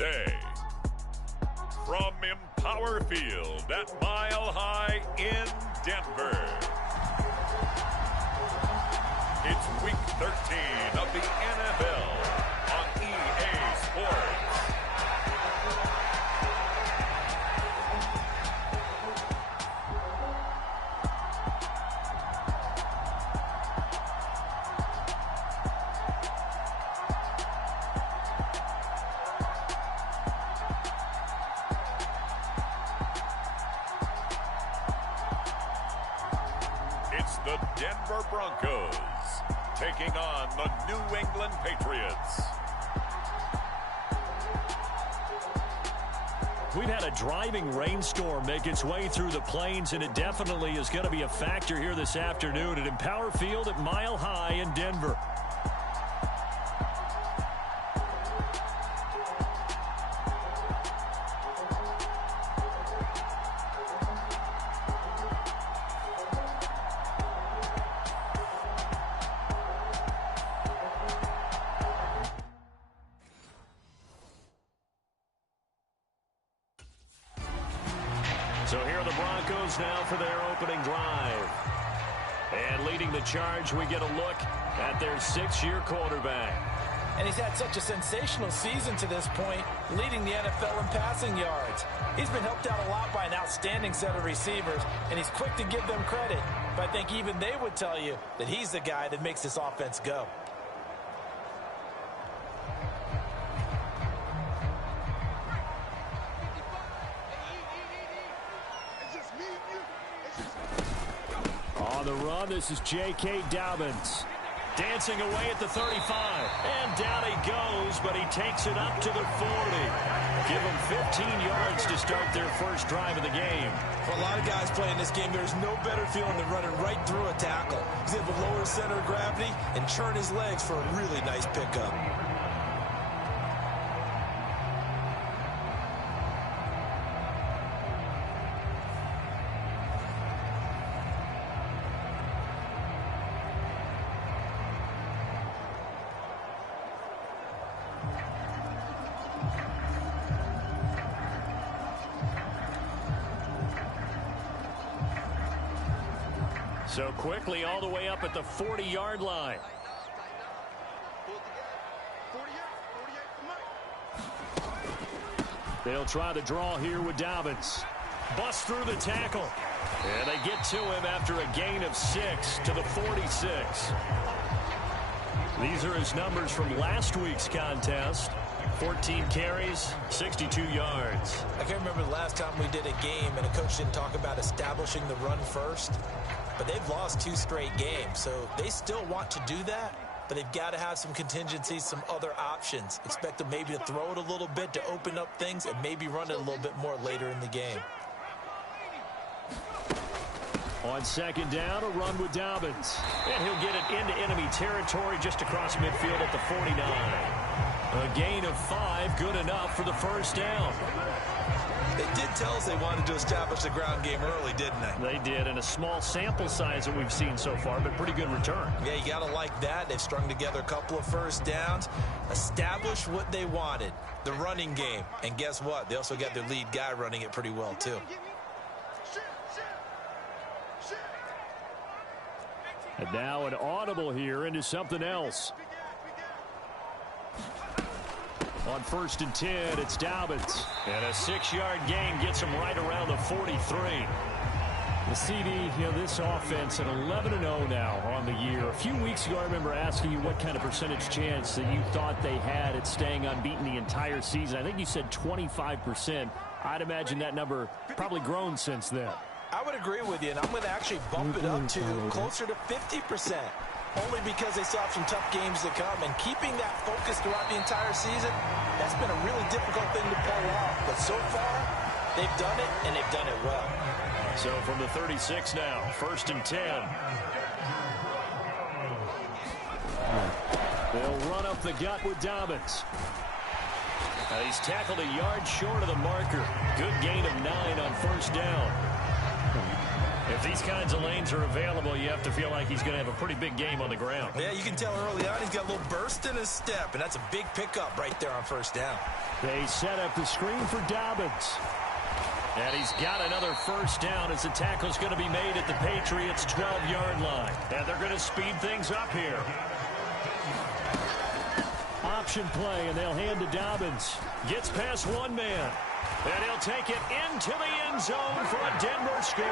day. From Empower Field at Mile High in Denver, it's Week 13 of the NFL on EA Sports. It's the Denver Broncos taking on the New England Patriots. We've had a driving rainstorm make its way through the plains, and it definitely is going to be a factor here this afternoon at Empower Field at Mile High in Denver. So here are the Broncos now for their opening drive. And leading the charge, we get a look at their 6-year quarterback. And he's had such a sensational season to this point, leading the NFL in passing yards. He's been helped out a lot by an outstanding set of receivers, and he's quick to give them credit. But I think even they would tell you that he's the guy that makes this offense go. On the run, this is J.K. Dobbins. Dancing away at the 35. And down he goes, but he takes it up to the 40. Give him 15 yards to start their first drive of the game. For a lot of guys playing this game, there's no better feeling than running right through a tackle. He's able to lower his center of gravity and churn his legs for a really nice pickup. So quickly all the way up at the 40-yard line. They'll try the draw here with Dobbins. Bust through the tackle. And they get to him after a gain of 6 to the 46. These are his numbers from last week's contest. 14 carries, 62 yards. I can't remember the last time we did a game and a coach didn't talk about establishing the run first. But they've lost 2 straight games, so they still want to do that. But they've got to have some contingencies, some other options. Expect them maybe to throw it a little bit to open up things and maybe run it a little bit more later in the game. On second down, a run with Dobbins. And he'll get it into enemy territory just across midfield at the 49. A gain of 5, good enough for the first down. They did tell us they wanted to establish the ground game early, didn't they? They did, and a small sample size that we've seen so far, but pretty good return. Yeah, you got to like that. They've strung together a couple of first downs, established what they wanted, the running game. And guess what? They also got their lead guy running it pretty well, too. And now an audible here into something else. On 1st and 10, it's Dobbins. And a 6-yard gain gets him right around the 43. The CD, this offense at 11-0 now on the year. A few weeks ago, I remember asking you what kind of percentage chance that you thought they had at staying unbeaten the entire season. I think you said 25%. I'd imagine that number probably grown since then. I would agree with you, and I'm going to actually bump it up to closer to 50%. Only because they still have some tough games to come. And keeping that focus throughout the entire season, that's been a really difficult thing to pull off. But so far, they've done it, and they've done it well. So from the 36 now, 1st and 10. They'll run up the gut with Dobbins. And he's tackled a yard short of the marker. Good gain of 9 on 1st down. If these kinds of lanes are available, you have to feel like he's going to have a pretty big game on the ground. Yeah, you can tell early on he's got a little burst in his step, and that's a big pickup right there on first down. They set up the screen for Dobbins. And he's got another first down as the tackle's going to be made at the Patriots' 12-yard line. And they're going to speed things up here. Option play, and they'll hand to Dobbins. Gets past one man. And he'll take it into the end zone for a Denver score.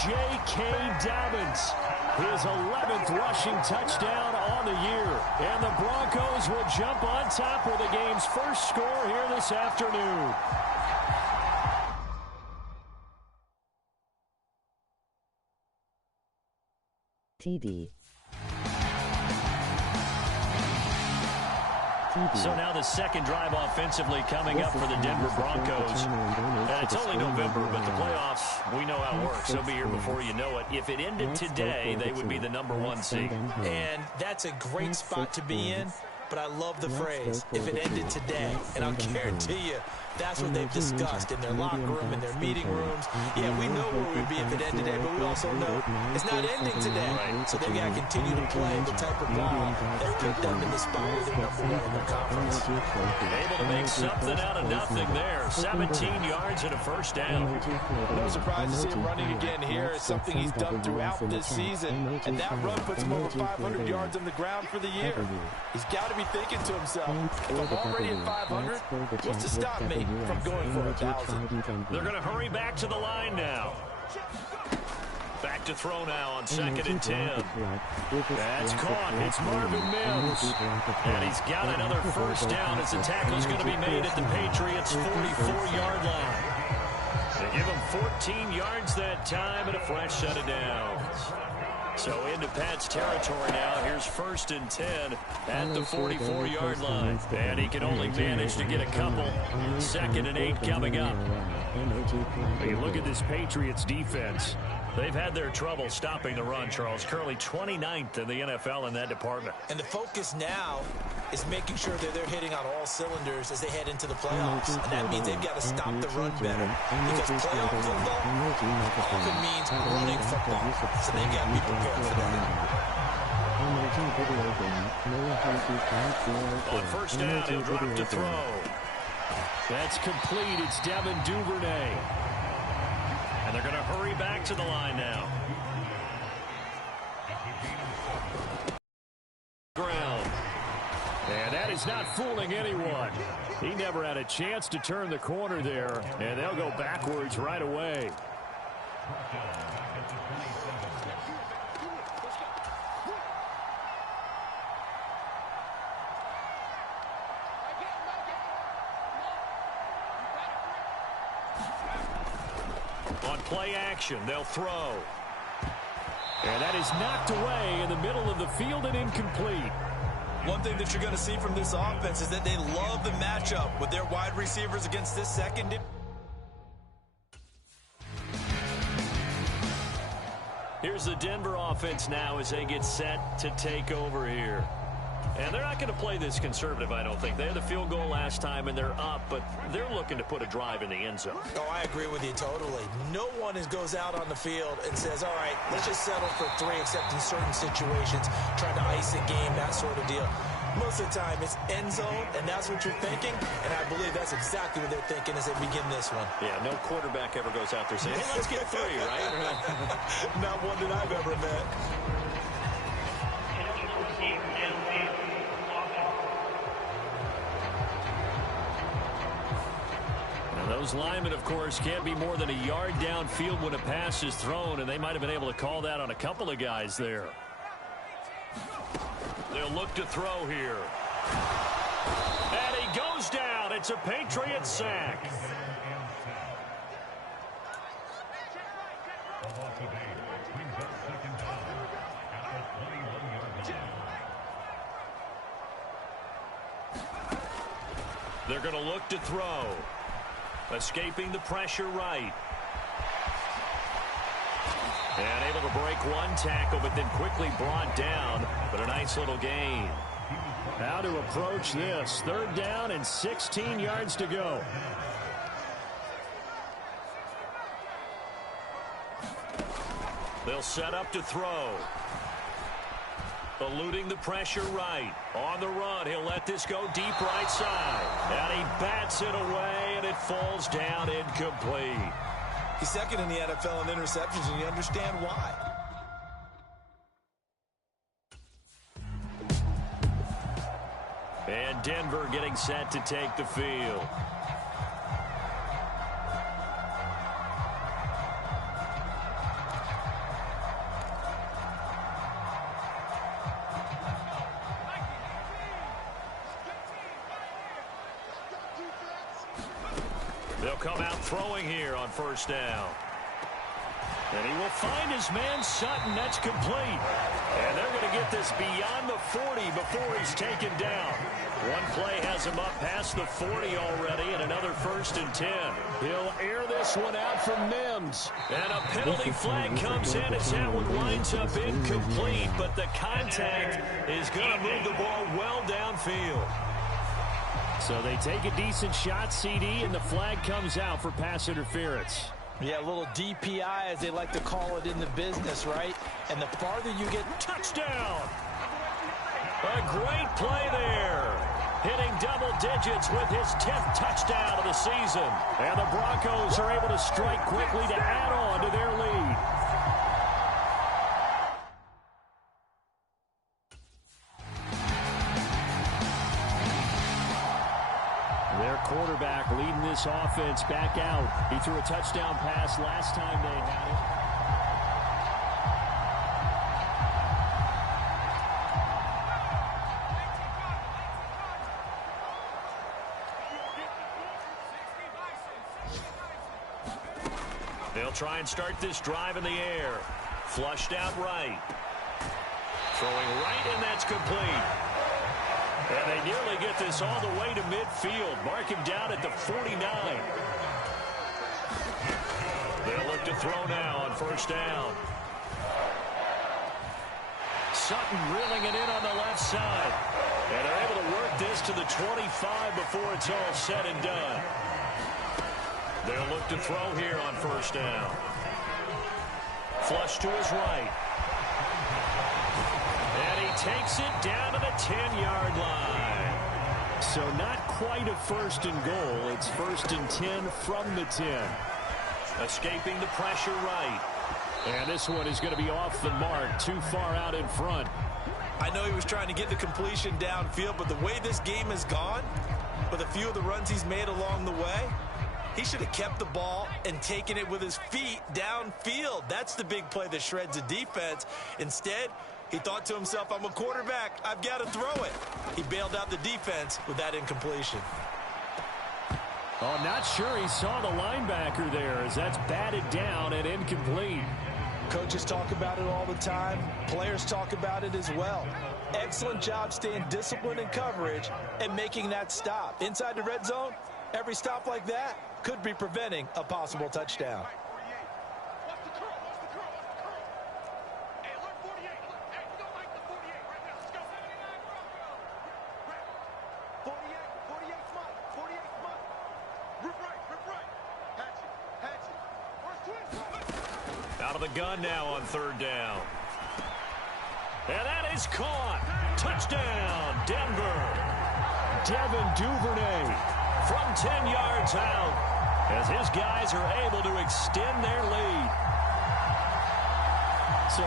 J.K. Dobbins, his 11th rushing touchdown on the year. And the Broncos will jump on top with the game's first score here this afternoon. TD. So now the second drive offensively coming up for the Denver Broncos. And it's only November, but the playoffs, we know how it works. They'll be here before you know it. If it ended today, they would be the #1 seed. And that's a great spot to be in. But I love the phrase, if it ended today. And I'll guarantee you, that's what they've discussed in their locker room, in their meeting rooms. Yeah, we know where we'd be if it ended today, but we also know it's not ending today. So they've got to continue to play the type of ball that put them in the spot where they're #1 in their conference. Able to make something out of nothing there. 17 yards and a first down. No surprise to see him running again here. It's something he's done throughout this season. And that run puts him over 500 yards on the ground for the year. He's got to be thinking to himself, if I'm already at 500, what's to stop me from going for 1,000? They're going to hurry back to the line now. Back to throw now on 2nd and 10. That's caught. It's Marvin Mims. And he's got another first down as the tackle's going to be made at the Patriots' 44-yard line. They give him 14 yards that time and a fresh set of downs. So into Pat's territory now. Here's 1st and 10 at the 44-yard line. And he can only manage to get a couple. 2nd and 8 coming up. When you look at this Patriots defense, they've had their trouble stopping the run, Charles. Currently 29th in the NFL in that department. And the focus now is making sure that they're hitting on all cylinders as they head into the playoffs. And that means they've got to stop the run better. Because playoff football often means running football. So they've got to be prepared for that. On first down, he'll drop to throw. That's complete. It's Devin Duvernay. And they're going to hurry back to the line now. Ground. And that is not fooling anyone. He never had a chance to turn the corner there. And they'll go backwards right away. On play action, they'll throw. And that is knocked away in the middle of the field and incomplete. One thing that you're going to see from this offense is that they love the matchup with their wide receivers against this second. Here's the Denver offense now as they get set to take over here. And they're not going to play this conservative, I don't think. They had the field goal last time, and they're up, but they're looking to put a drive in the end zone. Oh, I agree with you totally. No one goes out on the field and says, all right, let's just settle for 3, except in certain situations, trying to ice a game, that sort of deal. Most of the time, it's end zone, and that's what you're thinking, and I believe that's exactly what they're thinking as they begin this one. Yeah, no quarterback ever goes out there saying, hey, let's get 3, right? Not one that I've ever met. Those linemen, of course, can't be more than a yard downfield when a pass is thrown, and they might have been able to call that on a couple of guys there. They'll look to throw here. And he goes down. It's a Patriot sack. They're going to look to throw. Escaping the pressure right. And able to break one tackle, but then quickly brought down. But a nice little gain. How to approach this. 3rd down and 16 yards to go. They'll set up to throw. Eluding the pressure right. On the run, he'll let this go deep right side. And he bats it away, and it falls down incomplete. He's second in the NFL in interceptions, and you understand why. And Denver getting set to take the field. They'll come out throwing here on first down. And he will find his man Sutton. That's complete. And they're going to get this beyond the 40 before he's taken down. One play has him up past the 40 already, and another 1st and 10. He'll air this one out from Mims. And a penalty flag comes in as that one winds up incomplete, but the contact is going to move the ball well downfield. So they take a decent shot, CD, and the flag comes out for pass interference. Yeah, a little DPI, as they like to call it in the business, right? And the farther you get... Touchdown! A great play there. Hitting double digits with his 10th touchdown of the season. And the Broncos are able to strike quickly to add on to their lead. Their quarterback leading this offense back out. He threw a touchdown pass last time they had it. They'll try and start this drive in the air. Flushed out right. Throwing right, and that's complete. And they nearly get this all the way to midfield. Mark him down at the 49. They'll look to throw now on first down. Sutton reeling it in on the left side. And they're able to work this to the 25 before it's all said and done. They'll look to throw here on first down. Flush to his right. And he takes it down to the 10-yard line. So not quite a 1st and goal. It's 1st and 10 from the 10. Escaping the pressure right. And this one is going to be off the mark, too far out in front. I know he was trying to get the completion downfield, but the way this game has gone, with a few of the runs he's made along the way, he should have kept the ball and taken it with his feet downfield. That's the big play that shreds a defense. Instead, he thought to himself, I'm a quarterback. I've got to throw it. He bailed out the defense with that incompletion. Oh, not sure he saw the linebacker there as that's batted down and incomplete. Coaches talk about it all the time. Players talk about it as well. Excellent job staying disciplined in coverage and making that stop. Inside the red zone, every stop like that could be preventing a possible touchdown. Out of the gun now on third down. And that is caught. Touchdown, Denver. Devin Duvernay from 10 yards out as his guys are able to extend their lead. So,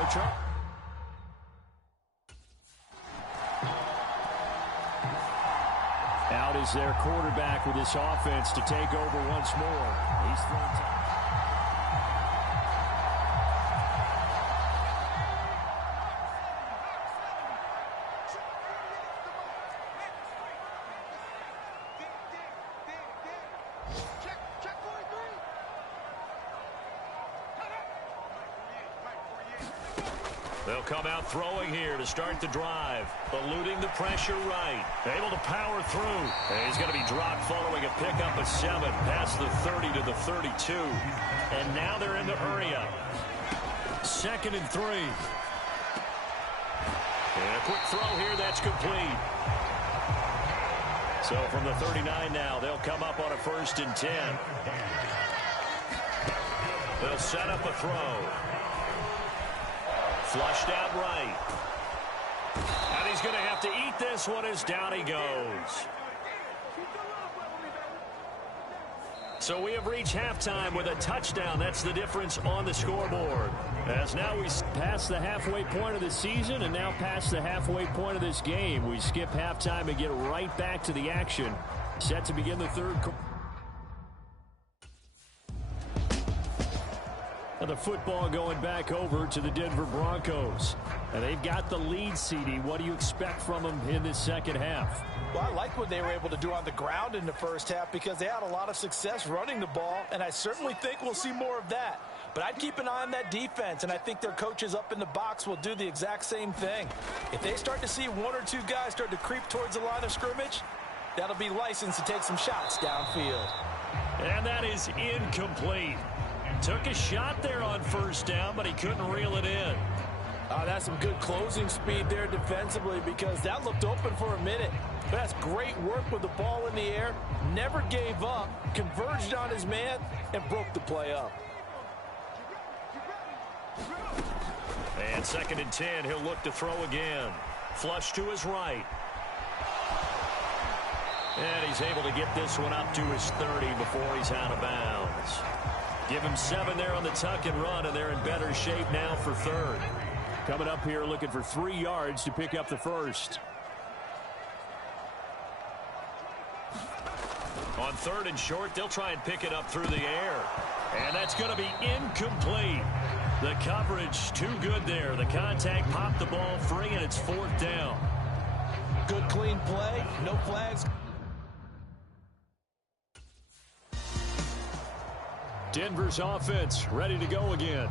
out is their quarterback with this offense to take over once more. He's thrown They'll come out throwing here to start the drive. Eluding the pressure right. Able to power through. And he's going to be dropped following a pickup of 7 past the 30 to the 32. And now they're in the area. 2nd and 3. And a quick throw here. That's complete. So from the 39 now, they'll come up on a 1st and 10. They'll set up a throw. Flushed out right. And he's going to have to eat this one as down he goes. So we have reached halftime with a touchdown. That's the difference on the scoreboard. As now we pass the halfway point of the season and now past the halfway point of this game. We skip halftime and get right back to the action. Set to begin the third quarter. The football going back over to the Denver Broncos. And they've got the lead, CD. What do you expect from them in this second half? Well, I like what they were able to do on the ground in the first half because they had a lot of success running the ball, and I certainly think we'll see more of that. But I'd keep an eye on that defense, and I think their coaches up in the box will do the exact same thing. If they start to see one or two guys start to creep towards the line of scrimmage, that'll be licensed to take some shots downfield. And that is incomplete. Took a shot there on first down, but he couldn't reel it in. That's some good closing speed there defensively because that looked open for a minute. But that's great work with the ball in the air. Never gave up, converged on his man, and broke the play up. And 2nd and 10, he'll look to throw again. Flush to his right. And he's able to get this one up to his 30 before he's out of bounds. Give him 7 there on the tuck and run, and they're in better shape now for third. Coming up here looking for 3 yards to pick up the first. On 3rd and short, they'll try and pick it up through the air. And that's going to be incomplete. The coverage too good there. The contact popped the ball free, and it's 4th down. Good clean play, no flags. Denver's offense ready to go again.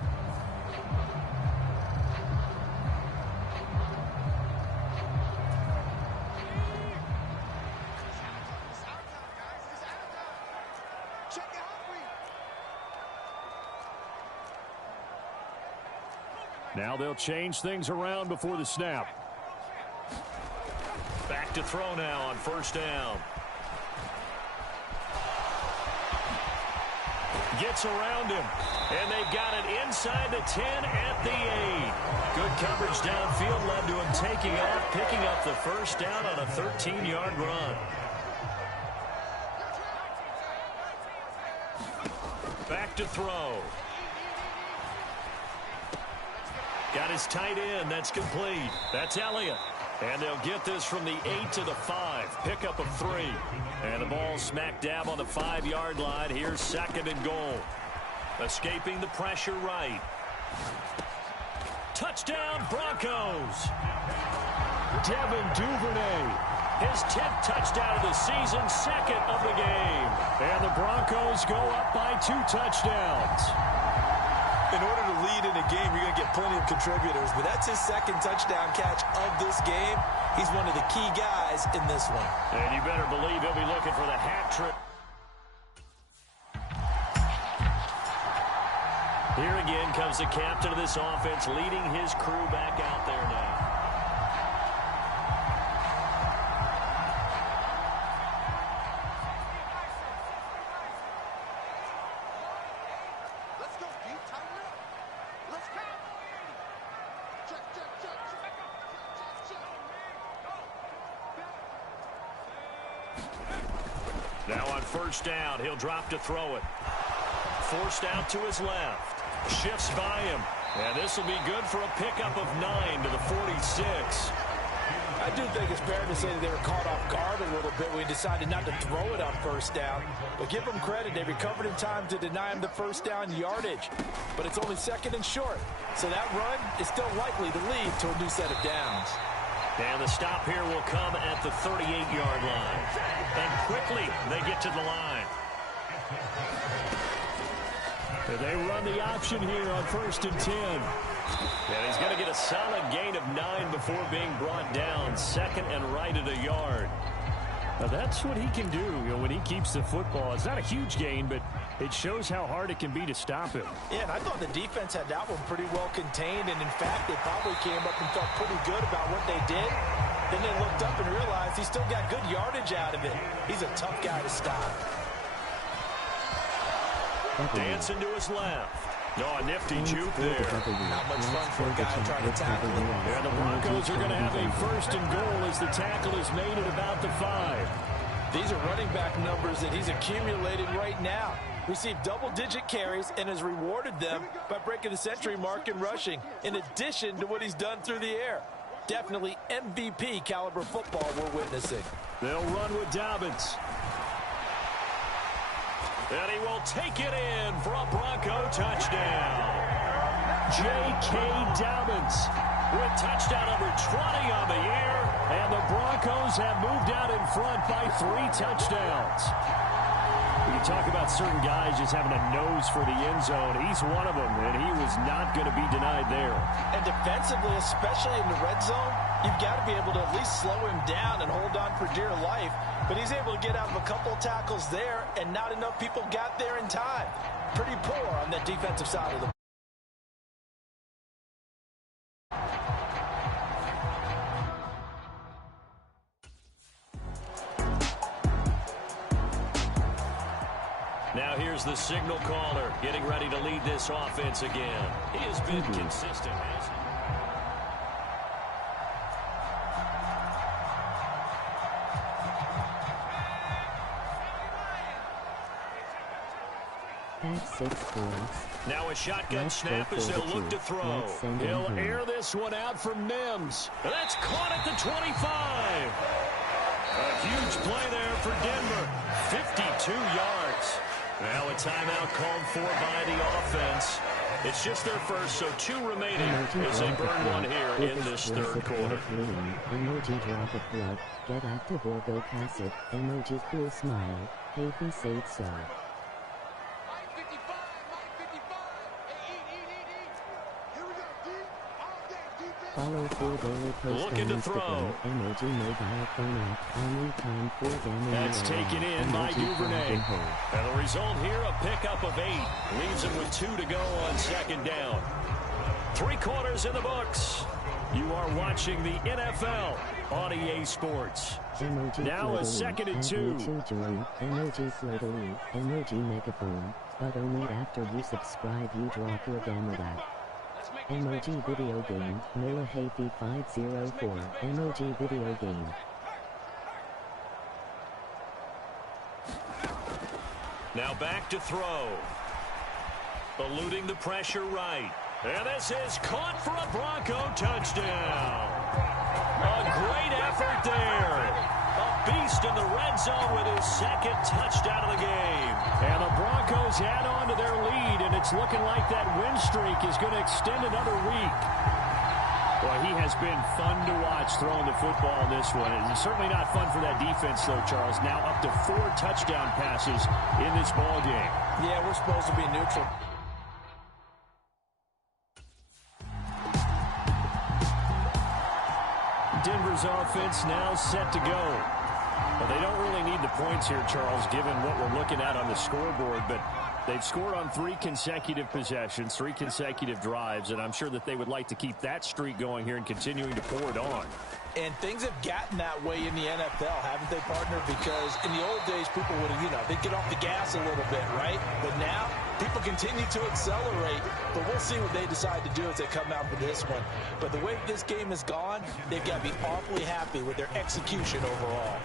Now they'll change things around before the snap. Back to throw now on first down. Gets around him, and they've got it inside the 10 at the 8. Good coverage downfield led to him taking off, picking up the first down on a 13-yard run. Back to throw. Got his tight end. That's complete. That's Elliott. And they'll get this from the 8 to the 5. Pickup of 3. And the ball smack dab on the 5-yard line. Here's 2nd and goal. Escaping the pressure right. Touchdown Broncos. Devin Duvernay. His 10th touchdown of the season, 2nd of the game. And the Broncos go up by 2 touchdowns. In order to lead in a game, you're going to get plenty of contributors, but that's his 2nd touchdown catch of this game. He's one of the key guys in this one. And you better believe he'll be looking for the hat trick. Here again comes the captain of this offense, leading his crew back out there now. Now on first down, he'll drop to throw it. Forced out to his left. Shifts by him. And this will be good for a pickup of 9 to the 46. I do think it's fair to say that they were caught off guard a little bit. We decided not to throw it on first down. But give them credit. They recovered in time to deny him the first down yardage. But it's only 2nd and short. So that run is still likely to lead to a new set of downs. And the stop here will come at the 38-yard line. And quickly they get to the line. And they run the option here on 1st and 10. And he's going to get a solid gain of 9 before being brought down. 2nd and right at a yard. Now that's what he can do, when he keeps the football. It's not a huge gain, but it shows how hard it can be to stop him. Yeah, and I thought the defense had that one pretty well contained, and in fact, they probably came up and felt pretty good about what they did. Then they looked up and realized he still got good yardage out of it. He's a tough guy to stop. Dancing to his left. Oh, a nifty juke there. Not much fun for a guy trying to tackle him. Yeah, the Broncos are going to have a first and goal as the tackle is made at about the 5. These are running back numbers that he's accumulating right now. Received double-digit carries and has rewarded them by breaking the century mark in rushing, in addition to what he's done through the air. Definitely MVP caliber football we're witnessing. They'll run with Dobbins. And he will take it in for a Bronco touchdown. J.K. Dobbins with touchdown number 20 on the year. And the Broncos have moved out in front by 3 touchdowns. You talk about certain guys just having a nose for the end zone. He's one of them, and he was not going to be denied there. And defensively, especially in the red zone, you've got to be able to at least slow him down and hold on for dear life. But he's able to get out of a couple of tackles there, and not enough people got there in time. Pretty poor on that defensive side of the ball. Now here's the signal caller getting ready to lead this offense again. He has been consistent, hasn't he? That's 6 points. Now a shotgun snap as they'll look to throw. He'll air this one out from Mims. That's caught at the 25. A huge play there for Denver. 52 yards. Now a timeout called for by the offense. It's just their first, so 2 remaining as they burn one here in this third quarter. Emoji drop a plug. Get active or go passive. Emoji cool smile. Hayden said so. Follow for daily post Looking to throw. Emoji mobile phone app. Only time for damage. That's taken in by Duvernay. And the result here, a pickup of 8. Leaves him with 2 to go on second down. 3 quarters in the books. You are watching the NFL on EA Sports. Now a second and 2. Emoji floatily. Emoji megaphone. But only after you subscribe you drop your gamma that. Emoji video game, Noah Happy 504, Emoji video game. Now back to throw. Eluding the pressure right. And this is caught for a Bronco touchdown. A great effort there. A beast in the red zone with his second touchdown of the game. And the Broncos add on to their lead, and it's looking like that win streak is going to extend another week. Well, he has been fun to watch throwing the football in this one. It's certainly not fun for that defense, though, Charles. Now up to 4 touchdown passes in this ball game. Yeah, we're supposed to be neutral. Denver's offense now set to go. Well, they don't really need the points here, Charles, given what we're looking at on the scoreboard, but they've scored on 3 consecutive possessions, 3 consecutive drives, and I'm sure that they would like to keep that streak going here and continuing to pour it on. And things have gotten that way in the NFL, haven't they, partner? Because in the old days, people would have, they'd get off the gas a little bit, right? But now, people continue to accelerate. But we'll see what they decide to do as they come out for this one. But the way this game has gone, they've got to be awfully happy with their execution overall.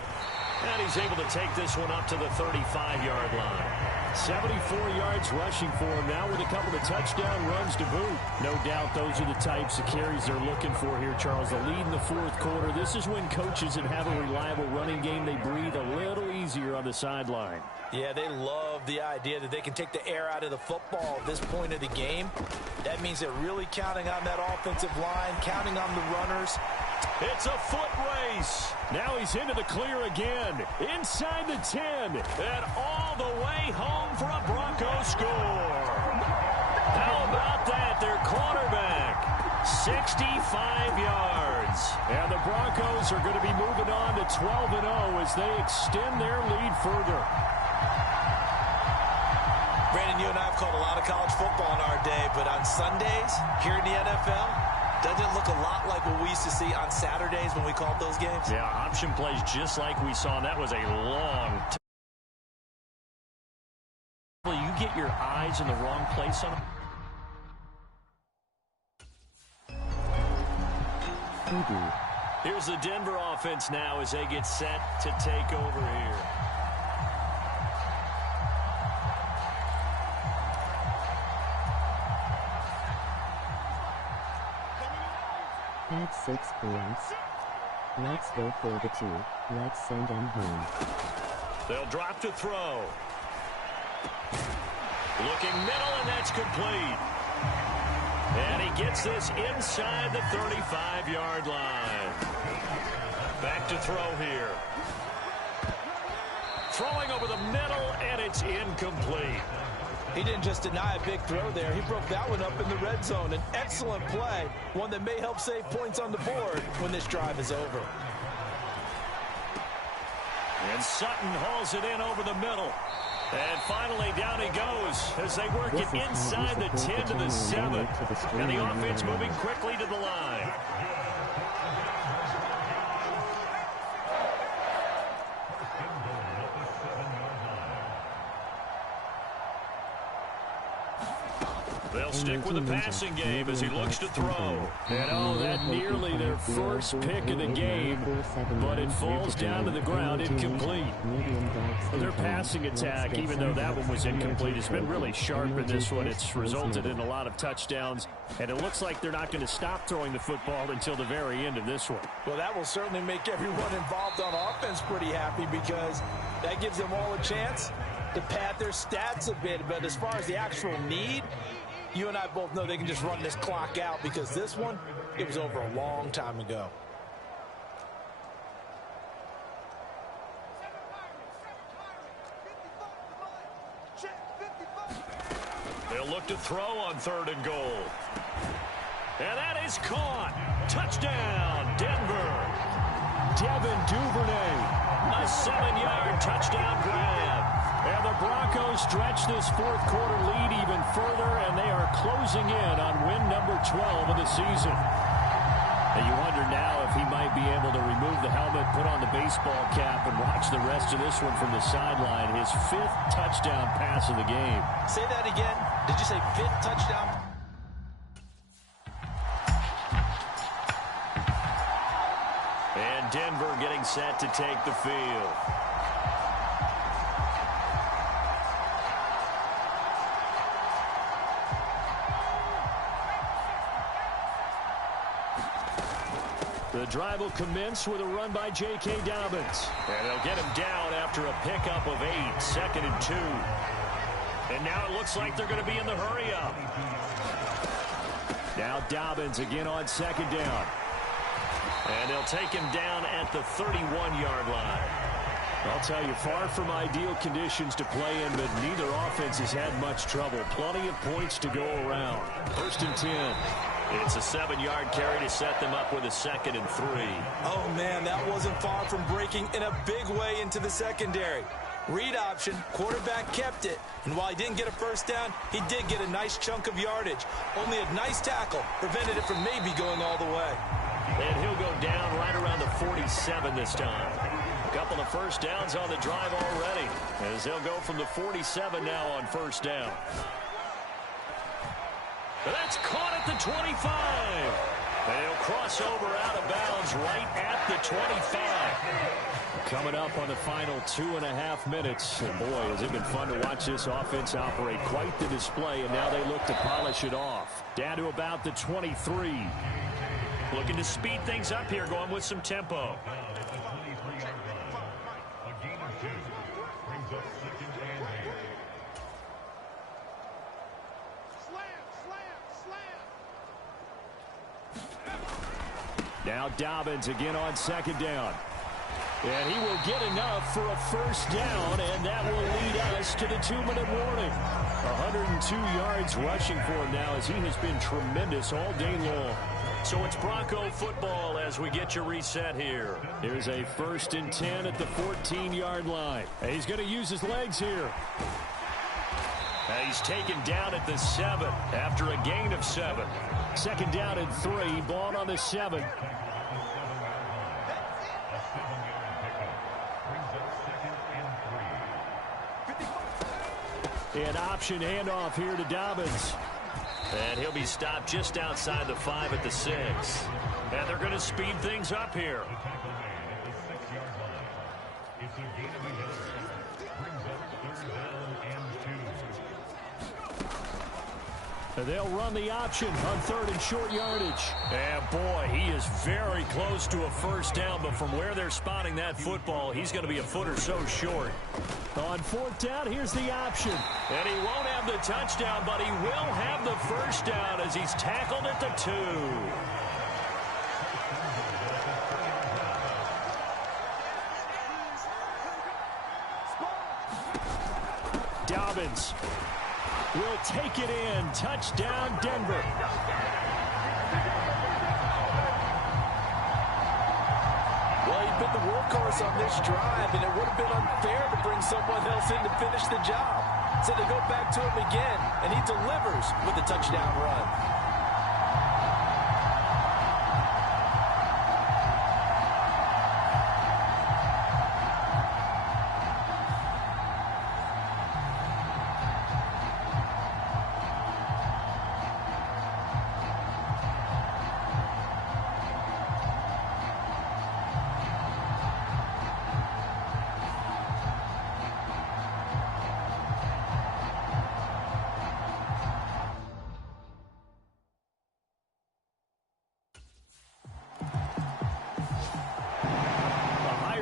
And he's able to take this one up to the 35-yard line. 74 yards rushing for him now with a couple of touchdown runs to boot. No doubt those are the types of carries they're looking for here, Charles. The lead in the fourth quarter. This is when coaches that have a reliable running game, they breathe a little easier on the sideline. Yeah, they love the idea that they can take the air out of the football at this point of the game. That means they're really counting on that offensive line, counting on the runners. It's a foot race. Now he's into the clear again. Inside the 10. And all the way home for a Bronco score. How about that? Their quarterback. 65 yards. And the Broncos are going to be moving on to 12-0 as they extend their lead further. Brandon, you and I have called a lot of college football in our day, but on Sundays here in the NFL, doesn't look a lot like what we used to see on Saturdays when we called those games? Yeah, option plays just like we saw. That was a long time. You get your eyes in the wrong place on them. TD. Here's the Denver offense now as they get set to take over here. Add 6 points. Let's go for the 2. Let's send them home. They'll drop to throw. Looking middle, and that's complete. And he gets this inside the 35-yard line. Back to throw here. Throwing over the middle, and it's incomplete. He didn't just deny a big throw there. He broke that one up in the red zone. An excellent play, one that may help save points on the board when this drive is over. And Sutton hauls it in over the middle. And finally, down he goes as they work it inside the 10 to the 7. And the offense moving quickly to the line. They'll stick with the passing game as he looks to throw. And oh, that nearly their first pick of the game, but it falls down to the ground incomplete. Their passing attack, even though that one was incomplete, has been really sharp in this one. It's resulted in a lot of touchdowns, and it looks like they're not going to stop throwing the football until the very end of this one. Well, that will certainly make everyone involved on offense pretty happy because that gives them all a chance to pad their stats a bit. But as far as the actual need, you and I both know they can just run this clock out because this one, it was over a long time ago. They'll look to throw on 3rd and goal. And that is caught. Touchdown, Denver. Devin Duvernay. A 7-yard touchdown grab. And the Broncos stretch this 4th quarter lead even further, and they are closing in on win number 12 of the season. And you wonder now if he might be able to remove the helmet, put on the baseball cap, and watch the rest of this one from the sideline. His 5th touchdown pass of the game. Say that again. Did you say 5th touchdown? And Denver getting set to take the field. The drive will commence with a run by J.K. Dobbins. And they'll get him down after a pickup of 8, 2nd and 2. And now it looks like they're going to be in the hurry-up. Now Dobbins again on 2nd down. And they'll take him down at the 31-yard line. I'll tell you, far from ideal conditions to play in, but neither offense has had much trouble. Plenty of points to go around. 1st and 10. It's a 7-yard carry to set them up with a 2nd and 3. Oh, man, that wasn't far from breaking in a big way into the secondary. Read option, quarterback kept it. And while he didn't get a first down, he did get a nice chunk of yardage. Only a nice tackle prevented it from maybe going all the way. And he'll go down right around the 47 this time. A couple of first downs on the drive already, as they'll go from the 47 now on 1st down. That's caught at the 25. They'll cross over out of bounds right at the 25. Coming up on the final 2.5 minutes. And boy, has it been fun to watch this offense operate. Quite the display, and now they look to polish it off. Down to about the 23. Looking to speed things up here, going with some tempo. Now Dobbins again on 2nd down. And he will get enough for a first down, and that will lead us to the 2-minute warning. 102 yards rushing for him now as he has been tremendous all day long. So it's Bronco football as we get you reset here. Here's a 1st and 10 at the 14-yard line. And he's going to use his legs here. And he's taken down at the 7 after a gain of 7. 2nd down and 3, ball on the 7. And option handoff here to Dobbins. And he'll be stopped just outside the 5 at the 6. And they're going to speed things up here. And they'll run the option on 3rd and short yardage. And boy, he is very close to a first down, but from where they're spotting that football, he's going to be a foot or so short. On 4th down, here's the option. And he won't have the touchdown, but he will have the first down as he's tackled at the 2. Dobbins will take it in. Touchdown, Denver. Well, he's been the workhorse on this drive, and it would have been unfair to bring someone else in to finish the job. So they go back to him again, and he delivers with a touchdown run.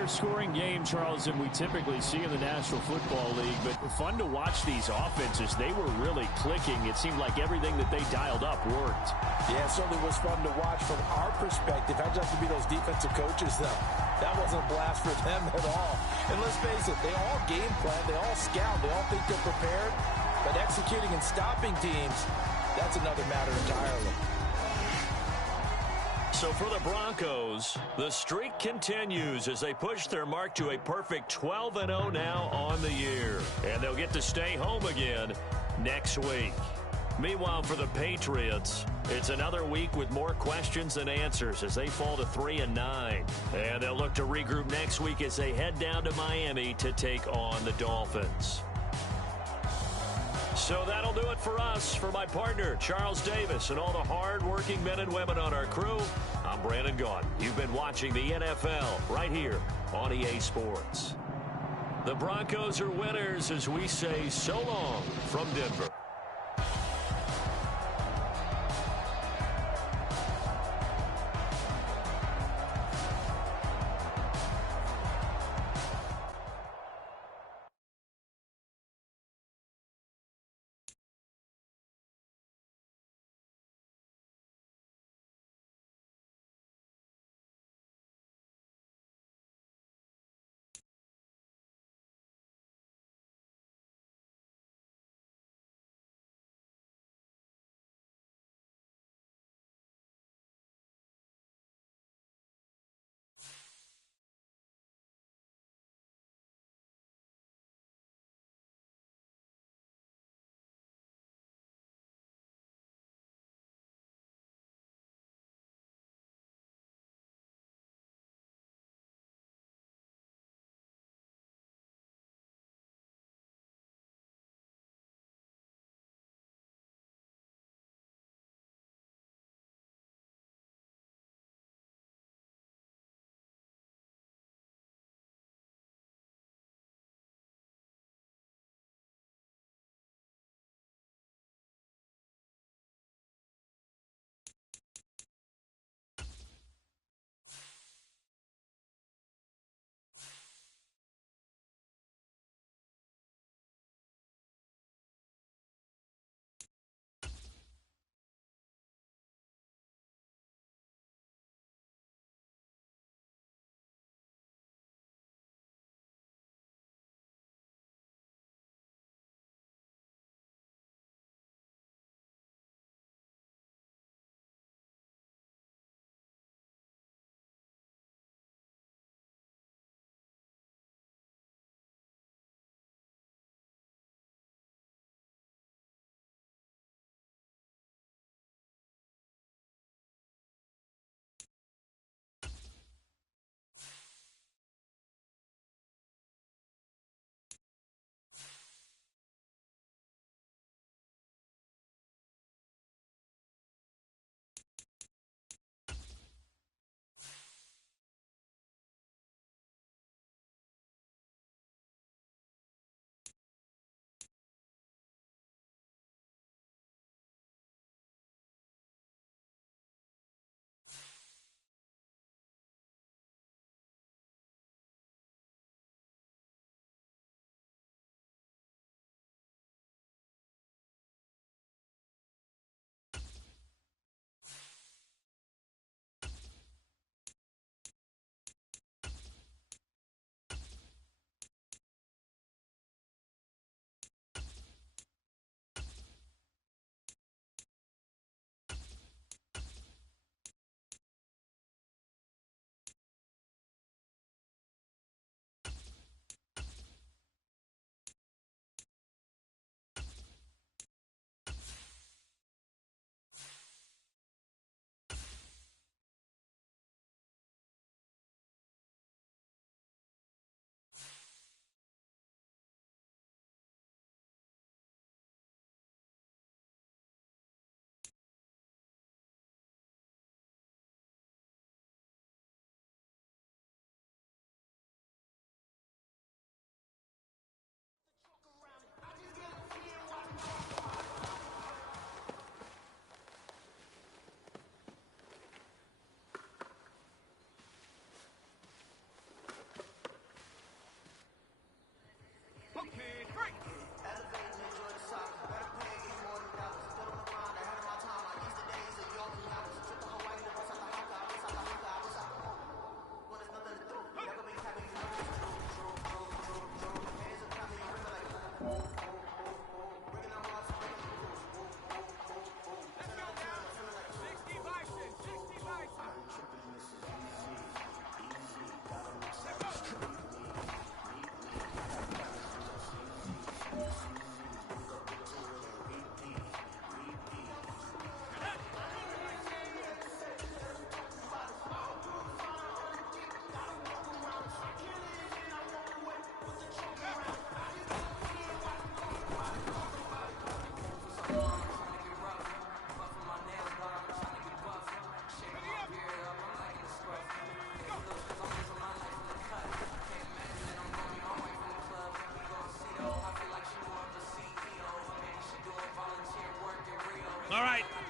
Scoring game, Charles, than we typically see in the National Football League, but fun to watch these offenses. They were really clicking. It seemed like everything that they dialed up worked. Yeah, it certainly was fun to watch from our perspective. I'd just to be those defensive coaches, though. That wasn't a blast for them at all. And let's face it, they all game plan, they all scout, they all think they're prepared, but executing and stopping teams, that's another matter entirely. So for the Broncos, the streak continues as they push their mark to a perfect 12-0 now on the year. And they'll get to stay home again next week. Meanwhile, for the Patriots, it's another week with more questions than answers as they fall to 3-9. And they'll look to regroup next week as they head down to Miami to take on the Dolphins. So that'll do it for us. For my partner, Charles Davis, and all the hard-working men and women on our crew, I'm Brandon Gaudin. You've been watching the NFL right here on EA Sports. The Broncos are winners as we say so long from Denver.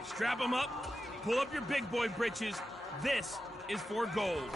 Strap them up, pull up your big boy britches. This is for gold.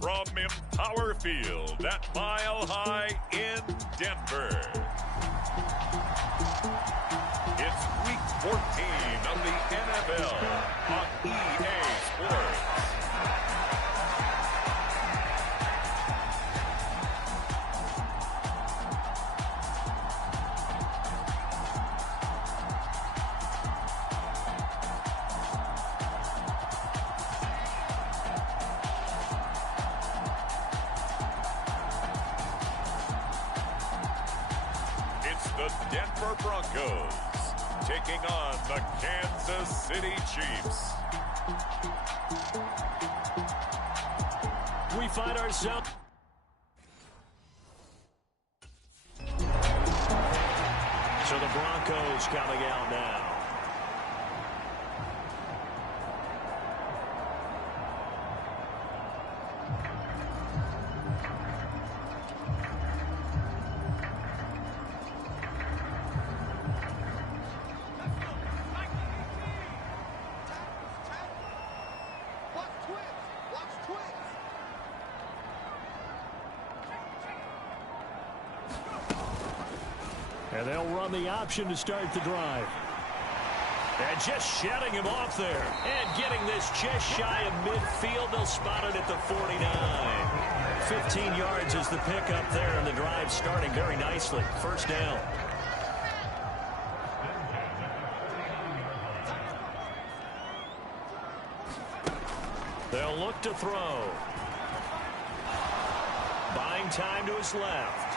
From Empower Field at Mile High in Denver. It's Week 14 of the NFL on EA Sports. The Denver Broncos taking on the Kansas City Chiefs. We find ourselves. So the Broncos coming out now. And they'll run the option to start the drive. And just shutting him off there. And getting this just shy of midfield. They'll spot it at the 49. 15 yards is the pickup there, and the drive starting very nicely. First down. They'll look to throw. Buying time to his left.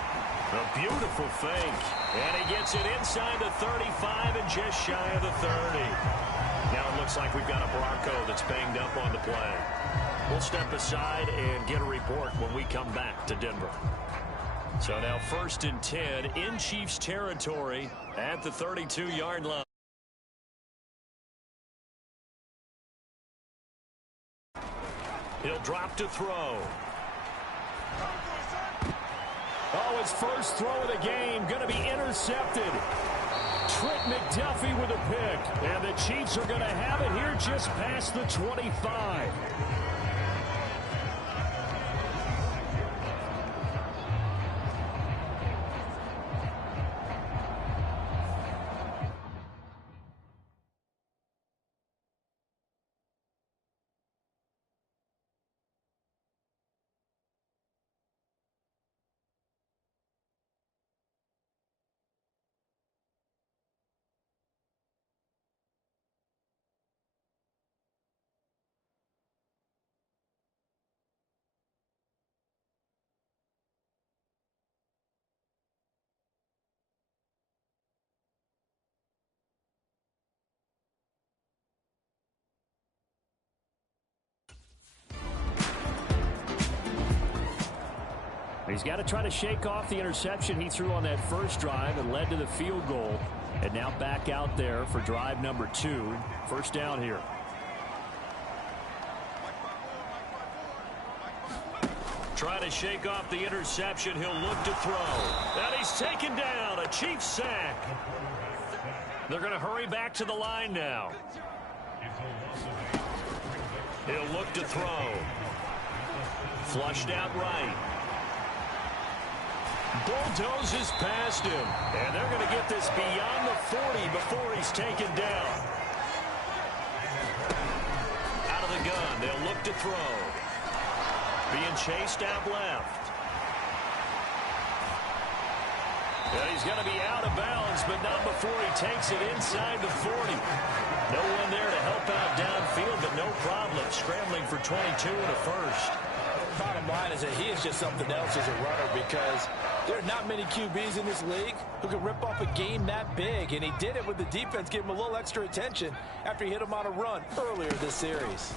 A beautiful fake. And he gets it inside the 35 and just shy of the 30. Now it looks like we've got a Bronco that's banged up on the play. We'll step aside and get a report when we come back to Denver. So now 1st and 10 in Chiefs territory at the 32-yard line. He'll drop to throw. Oh, his first throw of the game going to be intercepted. Trent McDuffie with a pick. And the Chiefs are going to have it here just past the 25. He's got to try to shake off the interception he threw on that first drive that led to the field goal. And now back out there for drive number 2. First down here. Try to shake off the interception. He'll look to throw. And he's taken down. A Chiefs sack. They're going to hurry back to the line now. He'll look to throw. Flushed out right. Bulldozes past him. And they're going to get this beyond the 40 before he's taken down. Out of the gun. They'll look to throw. Being chased out left. And he's going to be out of bounds, but not before he takes it inside the 40. No one there to help out downfield, but no problem scrambling for 22 and a first. Bottom line is that he is just something else as a runner, because there are not many QBs in this league who can rip off a game that big, and he did it with the defense giving him a little extra attention after he hit him on a run earlier this series.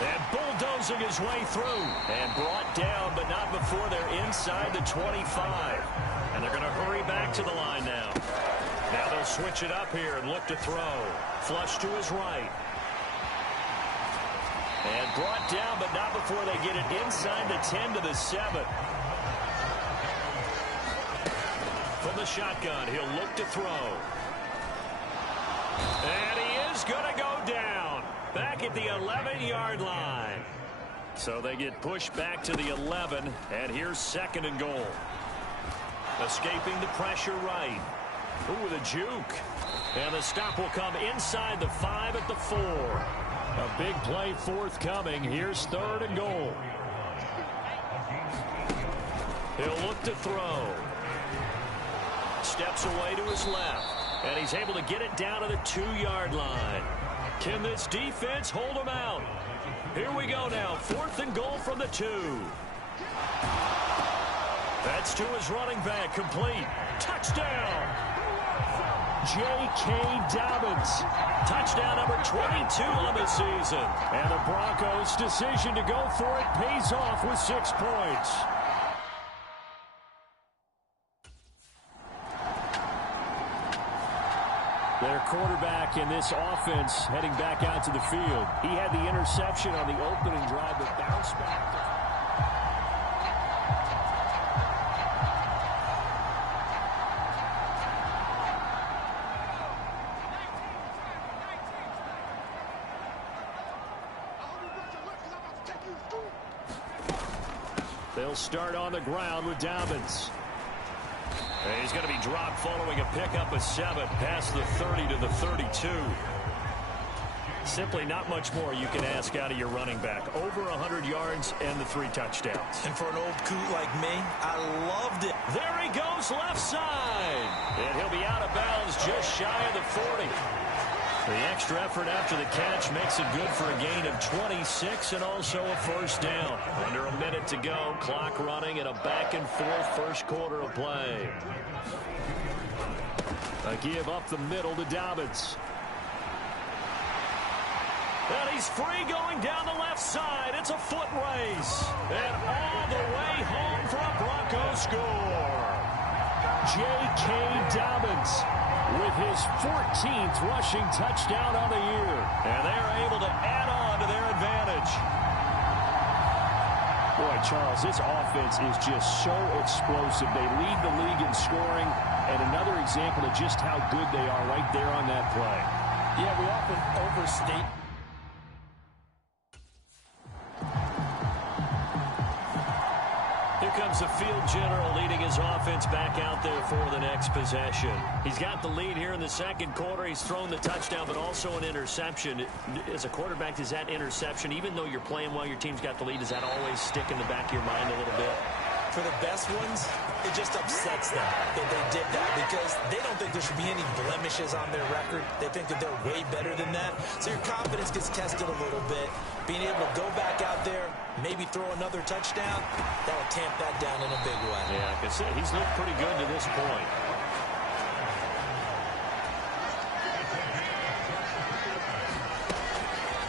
And bulldozing his way through. And brought down, but not before they're inside the 25. And they're going to hurry back to the line now. Now they'll switch it up here and look to throw. Flush to his right. And brought down, but not before they get it inside the 10 to the 7. From the shotgun, he'll look to throw. And he is going to go down. Back at the 11-yard line. So they get pushed back to the 11, and here's 2nd and goal. Escaping the pressure right. Ooh, with a juke. And the stop will come inside the 5 at the 4. A big play forthcoming. Here's 3rd and goal. He'll look to throw. Steps away to his left. And he's able to get it down to the 2-yard line. Can this defense hold him out? Here we go now. 4th and goal from the 2. That's to his running back. Complete. Touchdown. J.K. Dobbins. Touchdown number 22 on the season. And the Broncos' decision to go for it pays off with 6 points. Their quarterback in this offense heading back out to the field. He had the interception on the opening drive, but bounced back. They'll start on the ground with Dobbins. And he's going to be dropped following a pickup of 7 past the 30 to the 32. Simply not much more you can ask out of your running back. Over 100 yards and the 3 touchdowns. And for an old coot like me, I loved it. There he goes, left side. And he'll be out of bounds just shy of the 40. The extra effort after the catch makes it good for a gain of 26 and also a first down. Under a minute to go, clock running and a back-and-forth first quarter of play. A give up the middle to Dobbins. And he's free going down the left side. It's a foot race. And all the way home for a Broncos score. J.K. Dobbins with his 14th rushing touchdown on the year. And they're able to add on to their advantage. Boy, Charles, this offense is just so explosive. They lead the league in scoring. And another example of just how good they are right there on that play. Yeah, we often overstate. Here comes the field general leading his offense back out there for the next possession. He's got the lead here in the second quarter. He's thrown the touchdown, but also an interception. As a quarterback, does that interception, even though you're playing while your team's got the lead, does that always stick in the back of your mind a little bit? For the best ones, it just upsets them that they did that because they don't think there should be any blemishes on their record. They think that they're way better than that. So your confidence gets tested a little bit. Being able to go back out there, maybe throw another touchdown, that will tamp that down in a big way. Yeah, because he's looked pretty good to this point.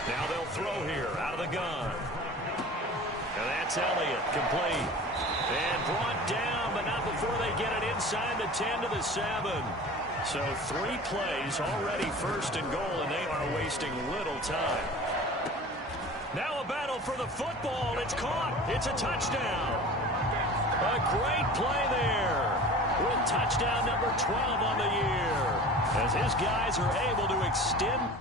Now they'll throw here out of the gun. And that's Elliott, complete. And brought down, but not before they get it inside the 10 to the 7. So 3 plays already first and goal, and they are wasting little time. Now a battle for the football. It's caught. It's a touchdown. A great play there with touchdown number 12 on the year. As his guys are able to extend.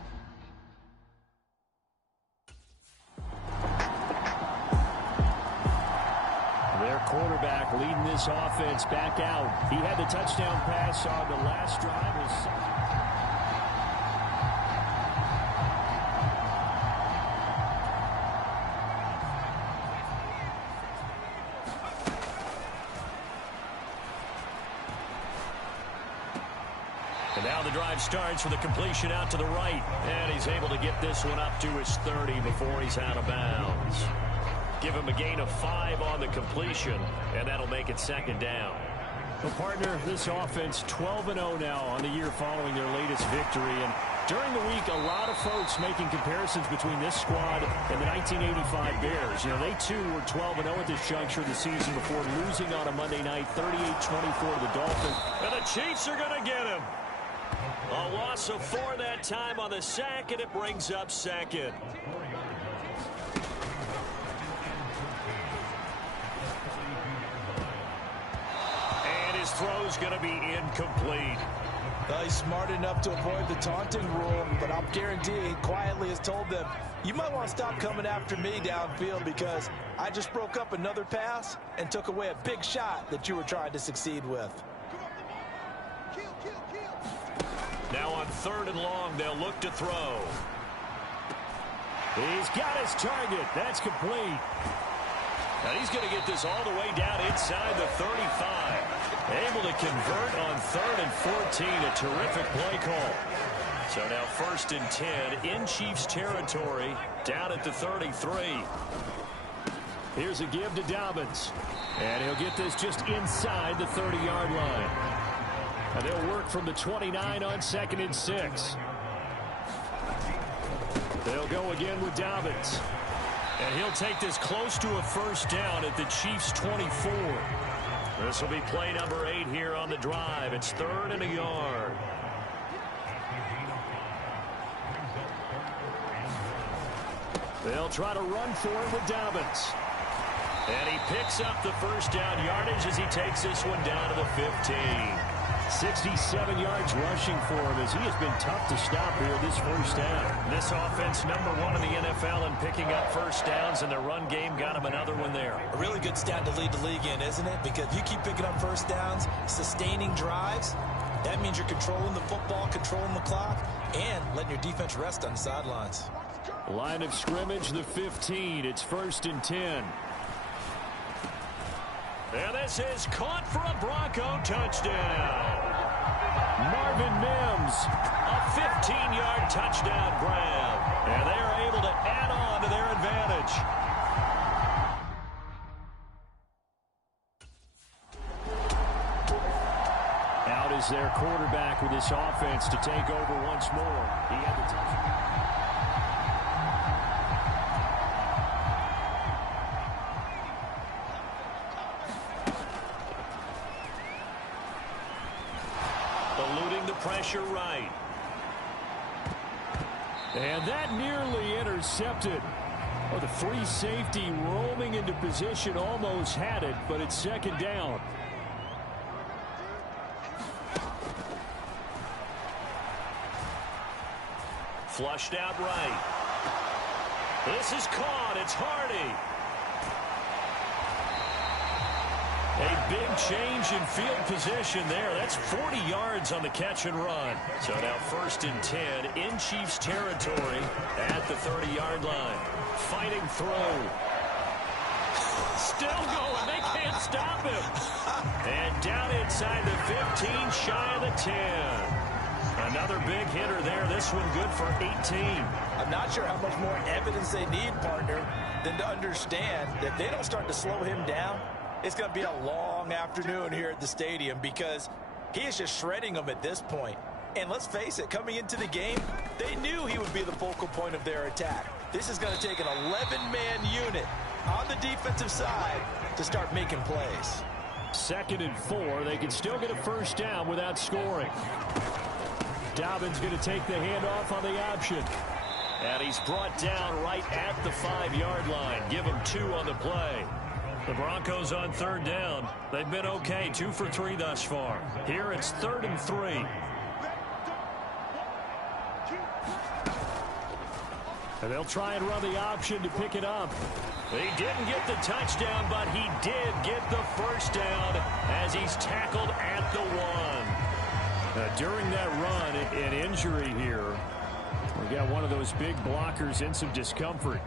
Their quarterback leading this offense back out. He had the touchdown pass on the last drive. And now the drive starts with a completion out to the right. And he's able to get this one up to his 30 before he's out of bounds. Give him a gain of 5 on the completion, and that'll make it second down. Well, partner, this offense 12-0 now on the year following their latest victory. And during the week, a lot of folks making comparisons between this squad and the 1985 Bears. You know, they too were 12-0 at this juncture of the season before losing on a Monday night 38-24 to the Dolphins. And the Chiefs are going to get him. A loss of 4 that time on the sack, and it brings up second. Throw's going to be incomplete. Well, he's smart enough to avoid the taunting rule, but I'm guaranteeing he quietly has told them, you might want to stop coming after me downfield because I just broke up another pass and took away a big shot that you were trying to succeed with. Now on 3rd and long, they'll look to throw. He's got his target. That's complete. Now he's going to get this all the way down inside the 35. Able to convert on 3rd and 14. A terrific play call. So now 1st and 10 in Chiefs territory down at the 33. Here's a give to Dobbins. And he'll get this just inside the 30-yard line. And they'll work from the 29 on 2nd and 6. They'll go again with Dobbins. And he'll take this close to a first down at the Chiefs' 24. This will be play number 8 here on the drive. It's 3rd and a yard. They'll try to run for it with Dobbins. And he picks up the first down yardage as he takes this one down to the 15. 67 yards rushing for him as he has been tough to stop here this first half. This offense #1 in the NFL in picking up first downs, and their run game got him another one there. A really good stat to lead the league in, isn't it? Because you keep picking up first downs, sustaining drives, that means you're controlling the football, controlling the clock, and letting your defense rest on the sidelines. Line of scrimmage, the 15. It's 1st and 10. And this is caught for a Bronco touchdown. Marvin Mims, a 15-yard touchdown grab. And they are able to add on to their advantage. Out is their quarterback with this offense to take over once more. He had the touchdown. Pressure right. And that nearly intercepted. Oh, the free safety roaming into position almost had it, but it's 2nd down. Flushed out right. This is caught. It's Hardy. A big change in field position there. That's 40 yards on the catch and run. So now 1st and 10 in Chiefs territory at the 30-yard line. Fighting through. Still going. They can't stop him. And down inside the 15, shy of the 10. Another big hitter there. This one good for 18. I'm not sure how much more evidence they need, partner, than to understand that they don't start to slow him down. It's going to be a long afternoon here at the stadium because he is just shredding them at this point. And let's face it, coming into the game, they knew he would be the focal point of their attack. This is going to take an 11-man unit on the defensive side to start making plays. 2nd and 4. They can still get a first down without scoring. Dobbins going to take the handoff on the option. And he's brought down right at the 5-yard line. Give him 2 on the play. The Broncos on 3rd down. They've been okay, 2 for 3 thus far. Here it's 3rd and 3. And they'll try and run the option to pick it up. He didn't get the touchdown, but he did get the first down as he's tackled at the 1. During that run, an injury here. We got one of those big blockers in some discomfort.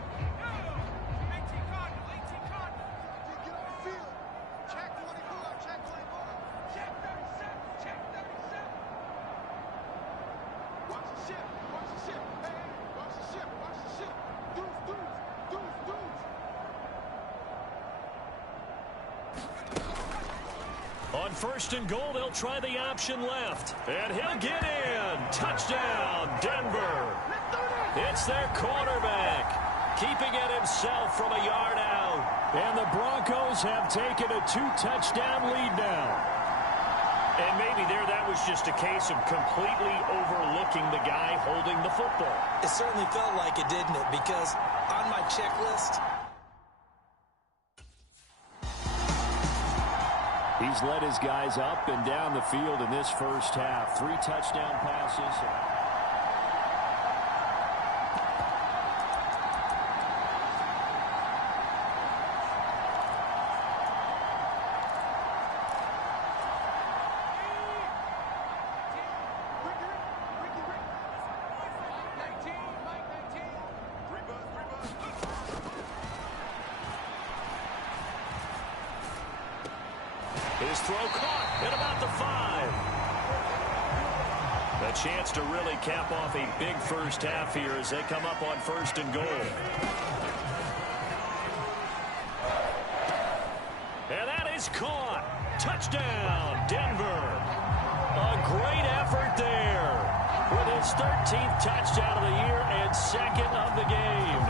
On 1st and goal, they'll try the option left. And he'll get in. Touchdown, Denver. It's their quarterback, keeping it himself from a yard out. And the Broncos have taken a 2-touchdown lead now. And maybe that was just a case of completely overlooking the guy holding the football. It certainly felt like it, didn't it? Because on my checklist, he's led his guys up and down the field in this first half. 3 touchdown passes. His throw caught at about the 5. A chance to really cap off a big first half here as they come up on 1st and goal. And that is caught. Touchdown, Denver. A great effort there with his 13th touchdown of the year and 2nd of the game.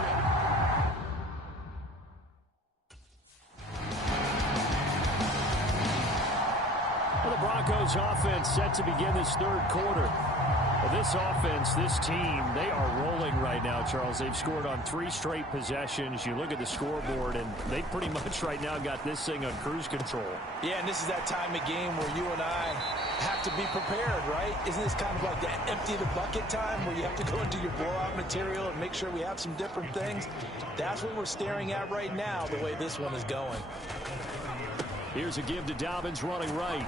Broncos offense set to begin this 3rd quarter. Well, this offense, this team, they are rolling right now, Charles. They've scored on 3 straight possessions. You look at the scoreboard, and they pretty much right now got this thing on cruise control. Yeah, and this is that time of game where you and I have to be prepared, right? Isn't this kind of like that empty the bucket time where you have to go into your blowout material and make sure we have some different things? That's what we're staring at right now, the way this one is going. Here's a give to Dobbins running right.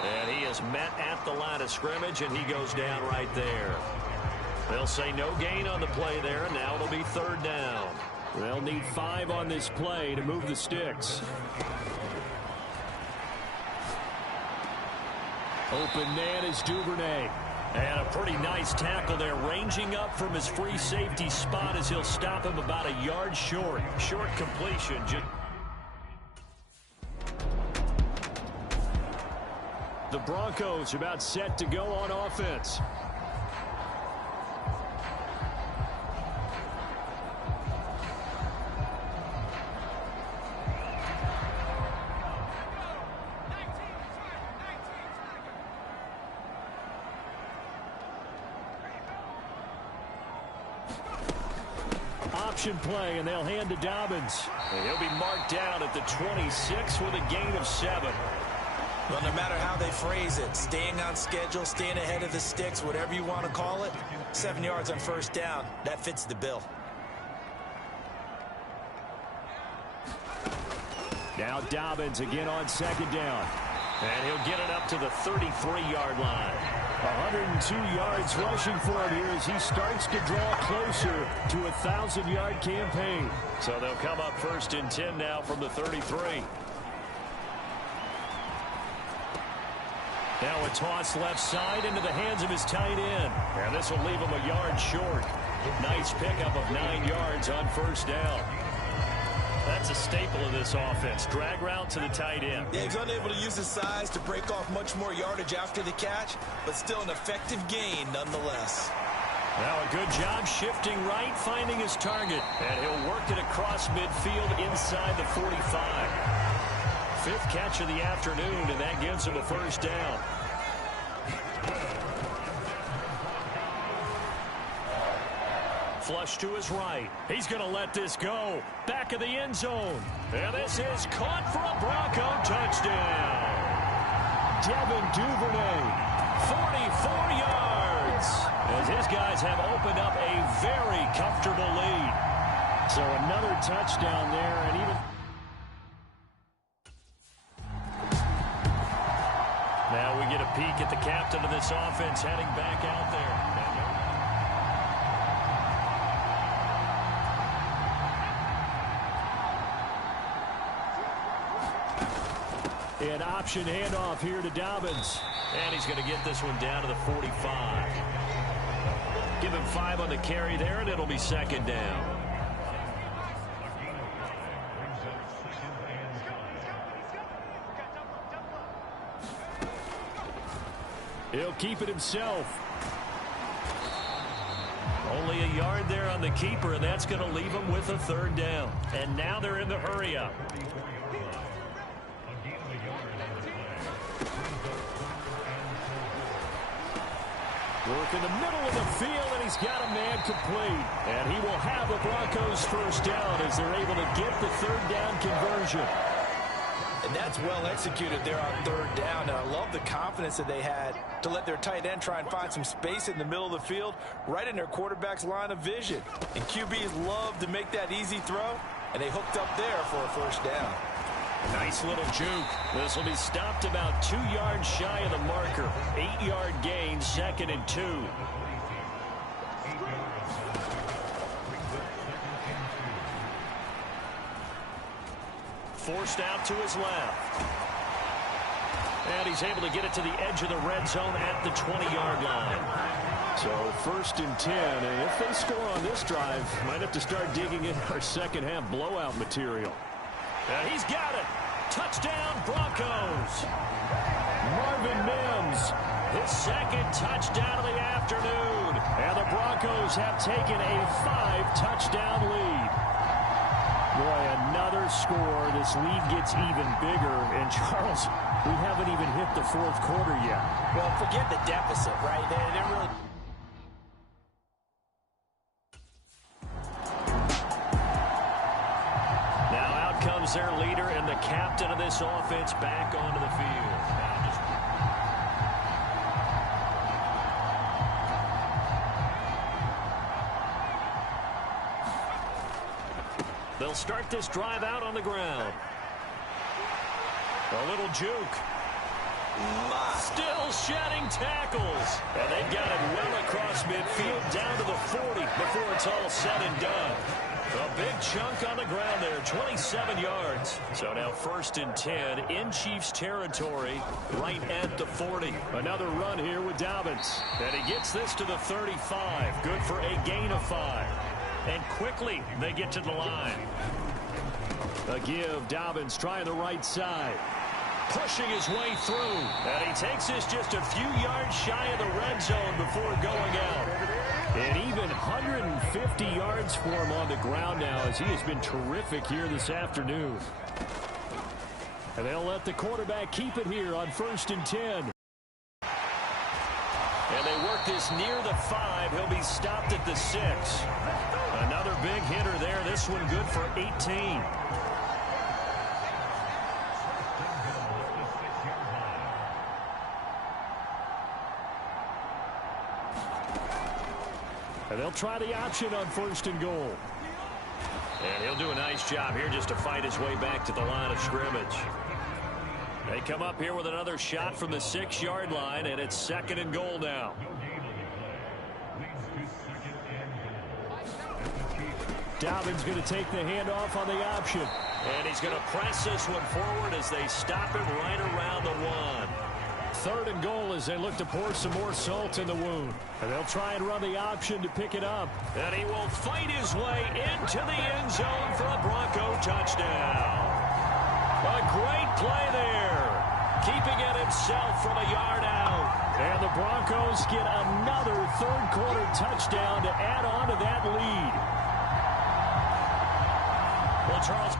And he is met at the line of scrimmage, and he goes down right there. They'll say no gain on the play there, and now it'll be 3rd down. They'll need 5 on this play to move the sticks. Open man is Duvernay. And a pretty nice tackle there, ranging up from his free safety spot as he'll stop him about a yard short. Short completion. The Broncos about set to go on offense. Option play, and they'll hand to Dobbins. And he'll be marked down at the 26 with a gain of 7. Well, no matter how they phrase it, staying on schedule, staying ahead of the sticks, whatever you want to call it, 7 yards on 1st down, that fits the bill. Now Dobbins again on 2nd down. And he'll get it up to the 33-yard line. 102 yards rushing for him here as he starts to draw closer to a 1,000-yard campaign. So they'll come up 1st and 10 now from the 33. Now a toss left side into the hands of his tight end. And this will leave him a yard short. Nice pickup of 9 yards on 1st down. That's a staple of this offense. Drag route to the tight end. Yeah, he's unable to use his size to break off much more yardage after the catch, but still an effective gain nonetheless. Now a good job shifting right, finding his target. And he'll work it across midfield inside the 45. 5th catch of the afternoon, and that gives him a 1st down. Flush to his right. He's going to let this go. Back of the end zone. And this is caught for a Bronco touchdown. Devin Duvernay, 44 yards. As his guys have opened up a very comfortable lead. So another touchdown there, and even... Now we get a peek at the captain of this offense heading back out there. An option handoff here to Dobbins. And he's going to get this one down to the 45. Give him 5 on the carry there, and it'll be 2nd down. He'll keep it himself. Only a yard there on the keeper, and that's going to leave him with a 3rd down. And now they're in the hurry-up. Work in the middle of the field, and he's got a man complete. And he will have the Broncos 1st down as they're able to get the 3rd down conversion. And that's well executed there on 3rd down. And I love the confidence that they had to let their tight end try and find some space in the middle of the field, right in their quarterback's line of vision. And QBs love to make that easy throw, and they hooked up there for a 1st down. Nice little juke. This will be stopped about 2 yards shy of the marker. 8-yard gain, 2nd and 2. Forced out to his left. And he's able to get it to the edge of the red zone at the 20-yard line. So 1st and 10, and if they score on this drive, might have to start digging in our second half blowout material. And he's got it. Touchdown, Broncos. Marvin Mims, his 2nd touchdown of the afternoon. And the Broncos have taken a 5-touchdown lead. Boy, another score. This lead gets even bigger. And Charles, we haven't even hit the 4th quarter yet. Well, forget the deficit, right? They're really... moves their leader and the captain of this offense back onto the field. They'll start this drive out on the ground. A little juke. Still shedding tackles. And they've got it well across midfield down to the 40 before it's all said and done. A big chunk on the ground there, 27 yards. So now 1st and 10 in Chiefs territory, right at the 40. Another run here with Dobbins. And he gets this to the 35. Good for a gain of 5. And quickly they get to the line. A give, Dobbins trying the right side. Pushing his way through. And he takes this just a few yards shy of the red zone before going out. And even 150 yards for him on the ground now as he has been terrific here this afternoon. And they'll let the quarterback keep it here on 1st and 10. And they work this near the 5. He'll be stopped at the 6. Another big hitter there. This one good for 18. And they'll try the option on 1st and goal. And he'll do a nice job here just to fight his way back to the line of scrimmage. They come up here with another shot from the 6-yard line, and it's 2nd and goal now. Dobbins going to take the handoff on the option. And he's going to press this one forward as they stop him right around the 1. 3rd and goal as they look to pour some more salt in the wound. And they'll try and run the option to pick it up. And he will fight his way into the end zone for a Bronco touchdown. A great play there. Keeping it himself from a yard out. And the Broncos get another 3rd quarter touchdown to add on to that lead. Well, Charles.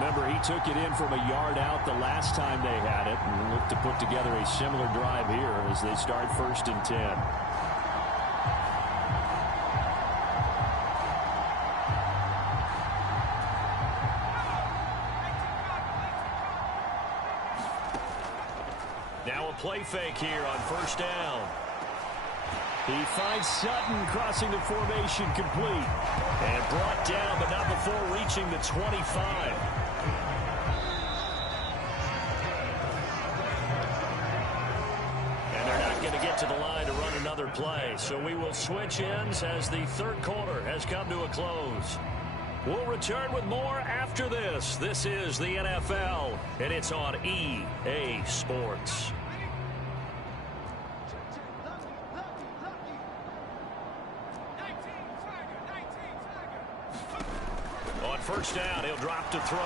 Remember, he took it in from a yard out the last time they had it and looked to put together a similar drive here as they start 1st and 10. Now a play fake here on 1st down. He finds Sutton crossing the formation complete. And brought down, but not before reaching the 25. And they're not going to get to the line to run another play. So we will switch ends as the 3rd quarter has come to a close. We'll return with more after this. This is the NFL, and it's on EA Sports. On 1st down, he'll drop to throw.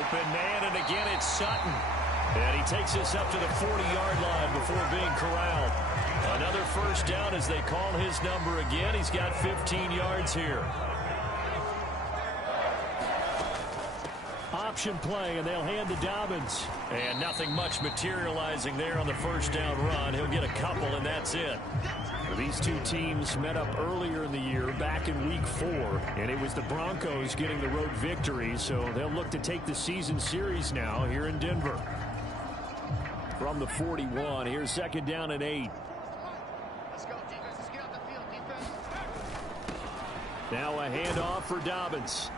Open man, and again it's Sutton. And he takes this up to the 40-yard line before being corralled. Another 1st down as they call his number again. He's got 15 yards here. Option play, and they'll hand to Dobbins. And nothing much materializing there on the 1st down run. He'll get a couple, and that's it. These two teams met up earlier in the year, back in Week 4, and it was the Broncos getting the road victory, so they'll look to take the season series now here in Denver. From the 41, here's 2nd down and 8. Let's go, defense. Let's get out the field, defense. Now a handoff for Dobbins.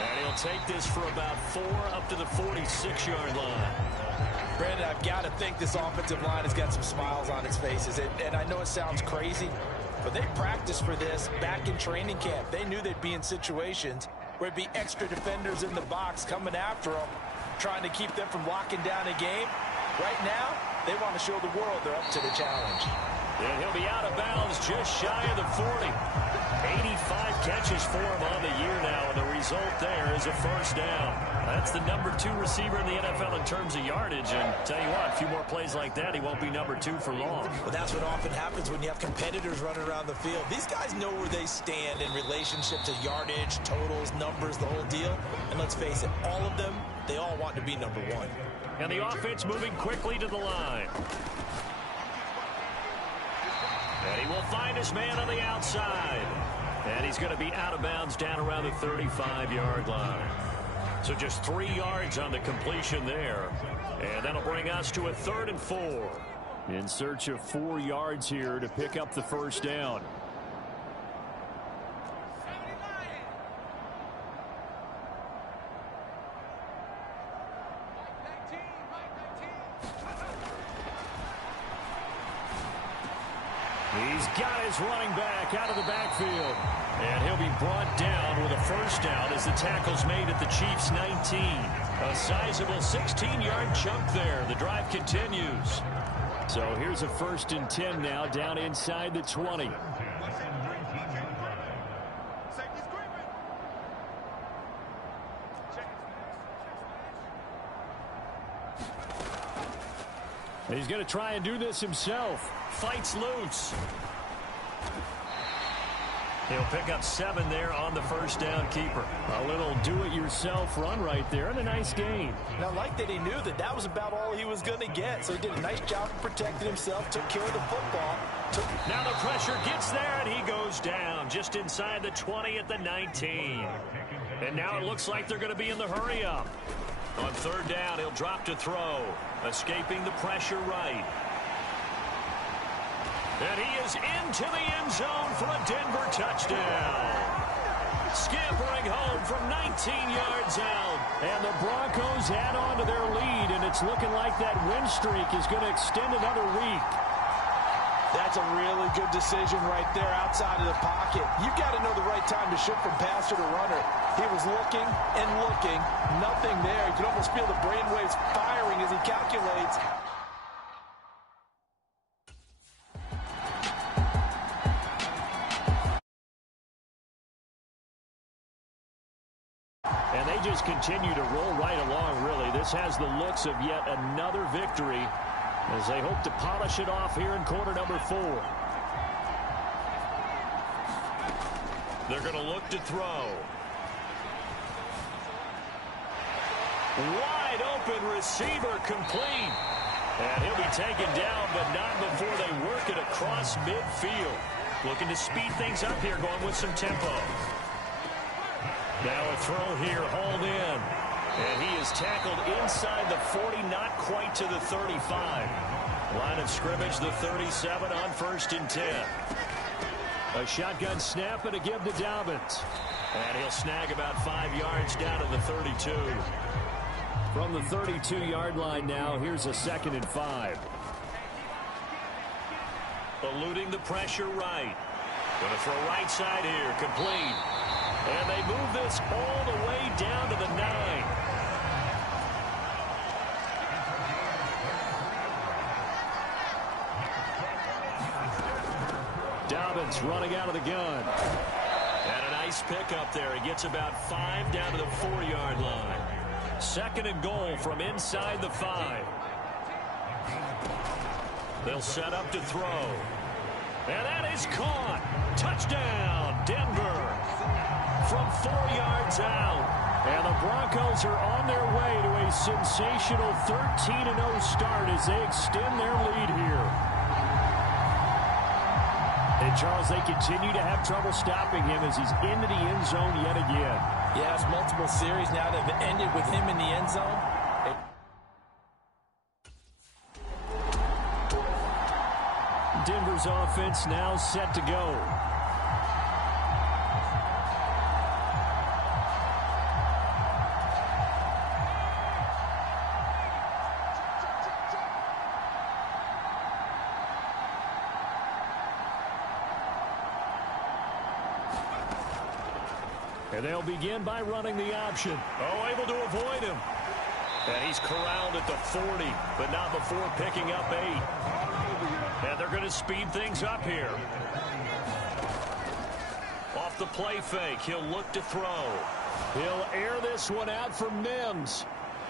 And he'll take this for about 4 up to the 46-yard line. Brandon, I've got to think this offensive line has got some smiles on its faces. And I know it sounds crazy, but they practiced for this back in training camp. They knew they'd be in situations where it'd be extra defenders in the box coming after them, trying to keep them from locking down a game. Right now, they want to show the world they're up to the challenge. And he'll be out of bounds just shy of the 40. 85 catches for him on the year now, and the result there is a 1st down. That's the number 2 receiver in the NFL in terms of yardage, and tell you what, a few more plays like that, he won't be number 2 for long. Well, that's what often happens when you have competitors running around the field. These guys know where they stand in relationship to yardage, totals, numbers, the whole deal. And let's face it, all of them, they all want to be number 1. And the offense moving quickly to the line. And He will find his man on the outside. And he's going to be out of bounds down around the 35-yard line. So just 3 yards on the completion there. And that'll bring us to a 3rd and 4. In search of 4 yards here to pick up the first down. He's got his running back out of the backfield. And he'll be brought down with a first down as the tackle's made at the Chiefs' 19. A sizable 16-yard chunk there. The drive continues. So here's a 1st and 10 now down inside the 20. He's going to try and do this himself. Fights loose. He'll pick up 7 there on the first down keeper. A little do-it-yourself run right there and a nice gain. And I like that he knew that that was about all he was going to get. So he did a nice job of protecting himself, took care of the football. Now the pressure gets there and he goes down just inside the 20 at the 19. And now it looks like they're going to be in the hurry-up. On 3rd down, he'll drop to throw, escaping the pressure right. And he is into the end zone for a Denver touchdown. Scampering home from 19 yards out. And the Broncos add on to their lead, and it's looking like that win streak is going to extend another week. That's a really good decision right there outside of the pocket. You've got to know the right time to shift from passer to runner. He was looking and looking. Nothing there. You can almost feel the brainwaves firing as he calculates. And they just continue to roll right along, really. This has the looks of yet another victory as they hope to polish it off here in quarter number 4. They're going to look to throw. Wide open receiver complete. And he'll be taken down, but not before they work it across midfield. Looking to speed things up here, going with some tempo. Now a throw here, hauled in. And he is tackled inside the 40, not quite to the 35. Line of scrimmage, the 37 on 1st and 10. A shotgun snap and a give to Dobbins. And he'll snag about 5 yards down to the 32. From the 32-yard line now, here's a 2nd and 5. Eluding the pressure right. Going to throw right side here, complete. And they move this all the way down to the 9. Dobbins running out of the gun. And a nice pickup there. He gets about 5 down to the 4-yard line. 2nd and goal from inside the 5. They'll set up to throw. And that is caught. Touchdown, Denver. From 4 yards out. And the Broncos are on their way to a sensational 13-0 start as they extend their lead here. And Charles, they continue to have trouble stopping him as he's into the end zone yet again. Yes, multiple series now that have ended with him in the end zone. Denver's offense now set to go. And they'll begin by running the option. Oh, able to avoid him. And he's corralled at the 40, but not before picking up 8. And they're going to speed things up here. Off the play fake, he'll look to throw. He'll air this one out for Mims.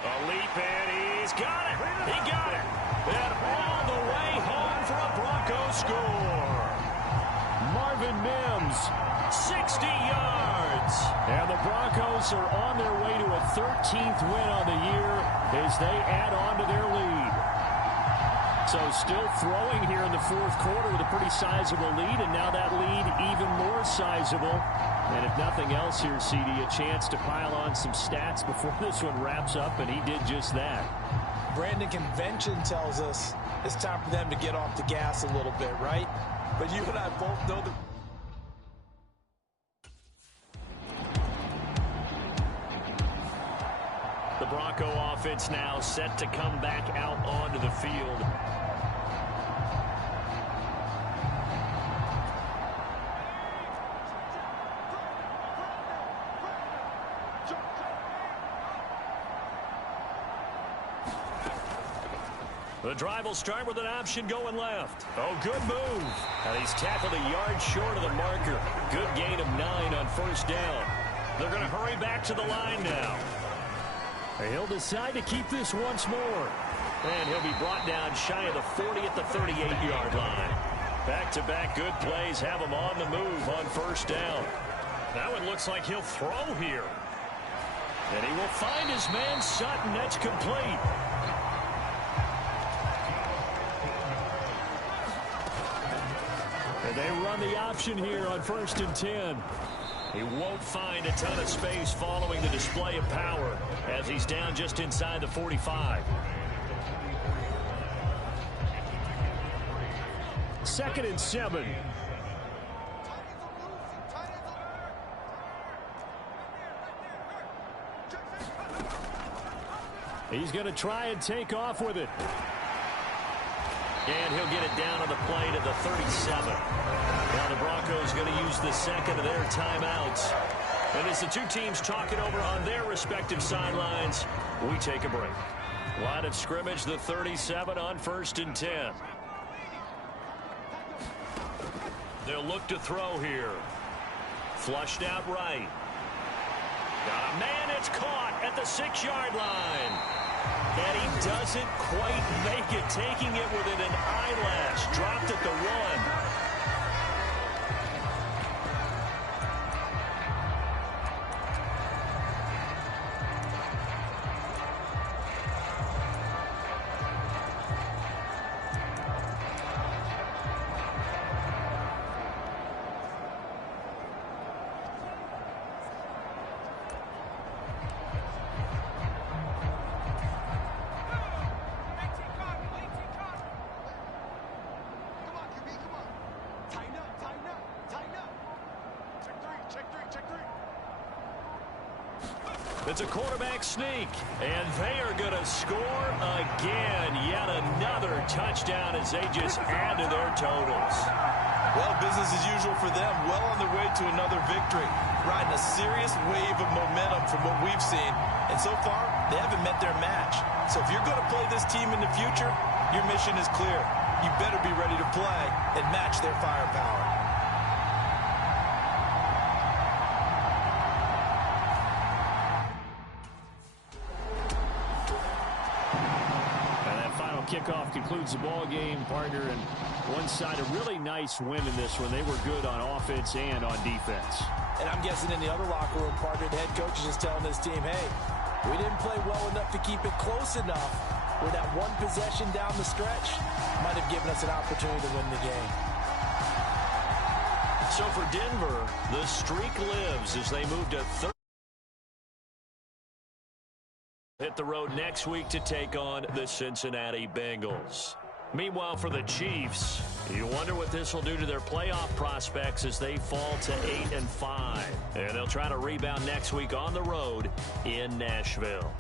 A leap, and he's got it. He got it. And all the way home for a Broncos score. Marvin Mims, 60 yards. And the Broncos are on their way to a 13th win on the year as they add on to their lead. So still throwing here in the fourth quarter with a pretty sizable lead, and now that lead even more sizable. And if nothing else here, CD, a chance to pile on some stats before this one wraps up, and he did just that. Brandon, convention tells us it's time for them to get off the gas a little bit, right? But you and I both know that. The Bronco offense now set to come back out onto the field. The drive will start with an option going left. Oh, good move. And he's tackled a yard short of the marker. Good gain of 9 on first down. They're going to hurry back to the line now. He'll decide to keep this once more. And he'll be brought down shy of the 40 at the 38-yard line. Back-to-back good plays have him on the move on first down. Now it looks like he'll throw here. And he will find his man Sutton. That's complete. And they run the option here on 1st and 10. He won't find a ton of space following the display of power as he's down just inside the 45. 2nd and 7. He's going to try and take off with it. And he'll get it down on the play to the 37. Now the Broncos going to use the second of their timeouts. And as the two teams talk it over on their respective sidelines, we take a break. Line of scrimmage, the 37 on 1st and 10. They'll look to throw here. Flushed out right. Got a man, it's caught at the 6-yard line. And he doesn't quite make it, taking it within an eyelash. Dropped at the 1. It's a quarterback sneak, and they are going to score again. Yet another touchdown as they just add to their totals. Well, business as usual for them. Well on their way to another victory. Riding a serious wave of momentum from what we've seen. And so far, they haven't met their match. So if you're going to play this team in the future, your mission is clear. You better be ready to play and match their firepower. Kickoff concludes the ball game, partner, and one side a really nice win in this one. They were good on offense and on defense. And I'm guessing in the other locker room, partner, the head coach is just telling this team, hey, we didn't play well enough to keep it close enough where that one possession down the stretch might have given us an opportunity to win the game. So for Denver, the streak lives as they move to third. Hit the road next week to take on the Cincinnati Bengals. Meanwhile, for the Chiefs, you wonder what this will do to their playoff prospects as they fall to 8-5. And they'll try to rebound next week on the road in Nashville.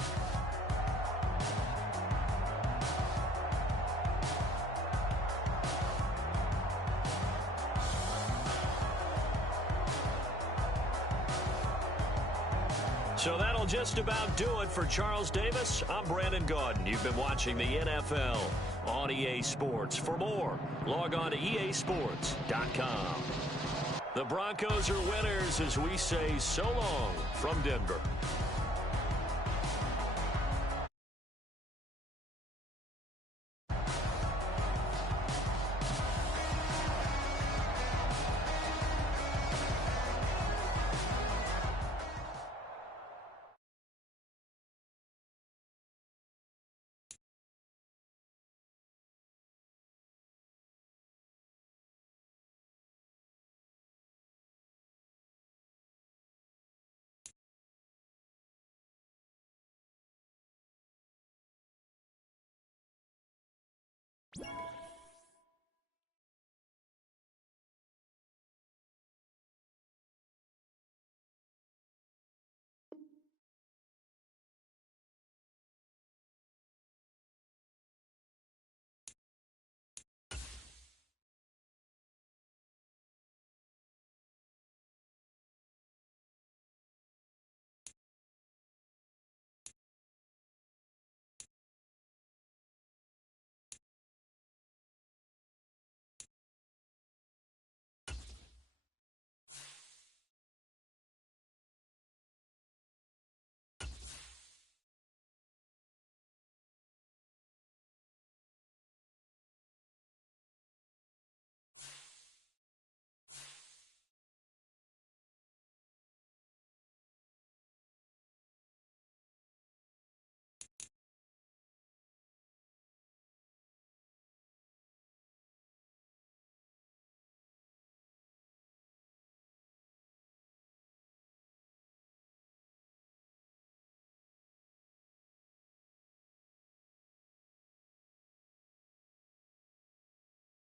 So that'll just about do it for Charles Davis. I'm Brandon Gaudin. You've been watching the NFL on EA Sports. For more, log on to easports.com. The Broncos are winners as we say so long from Denver.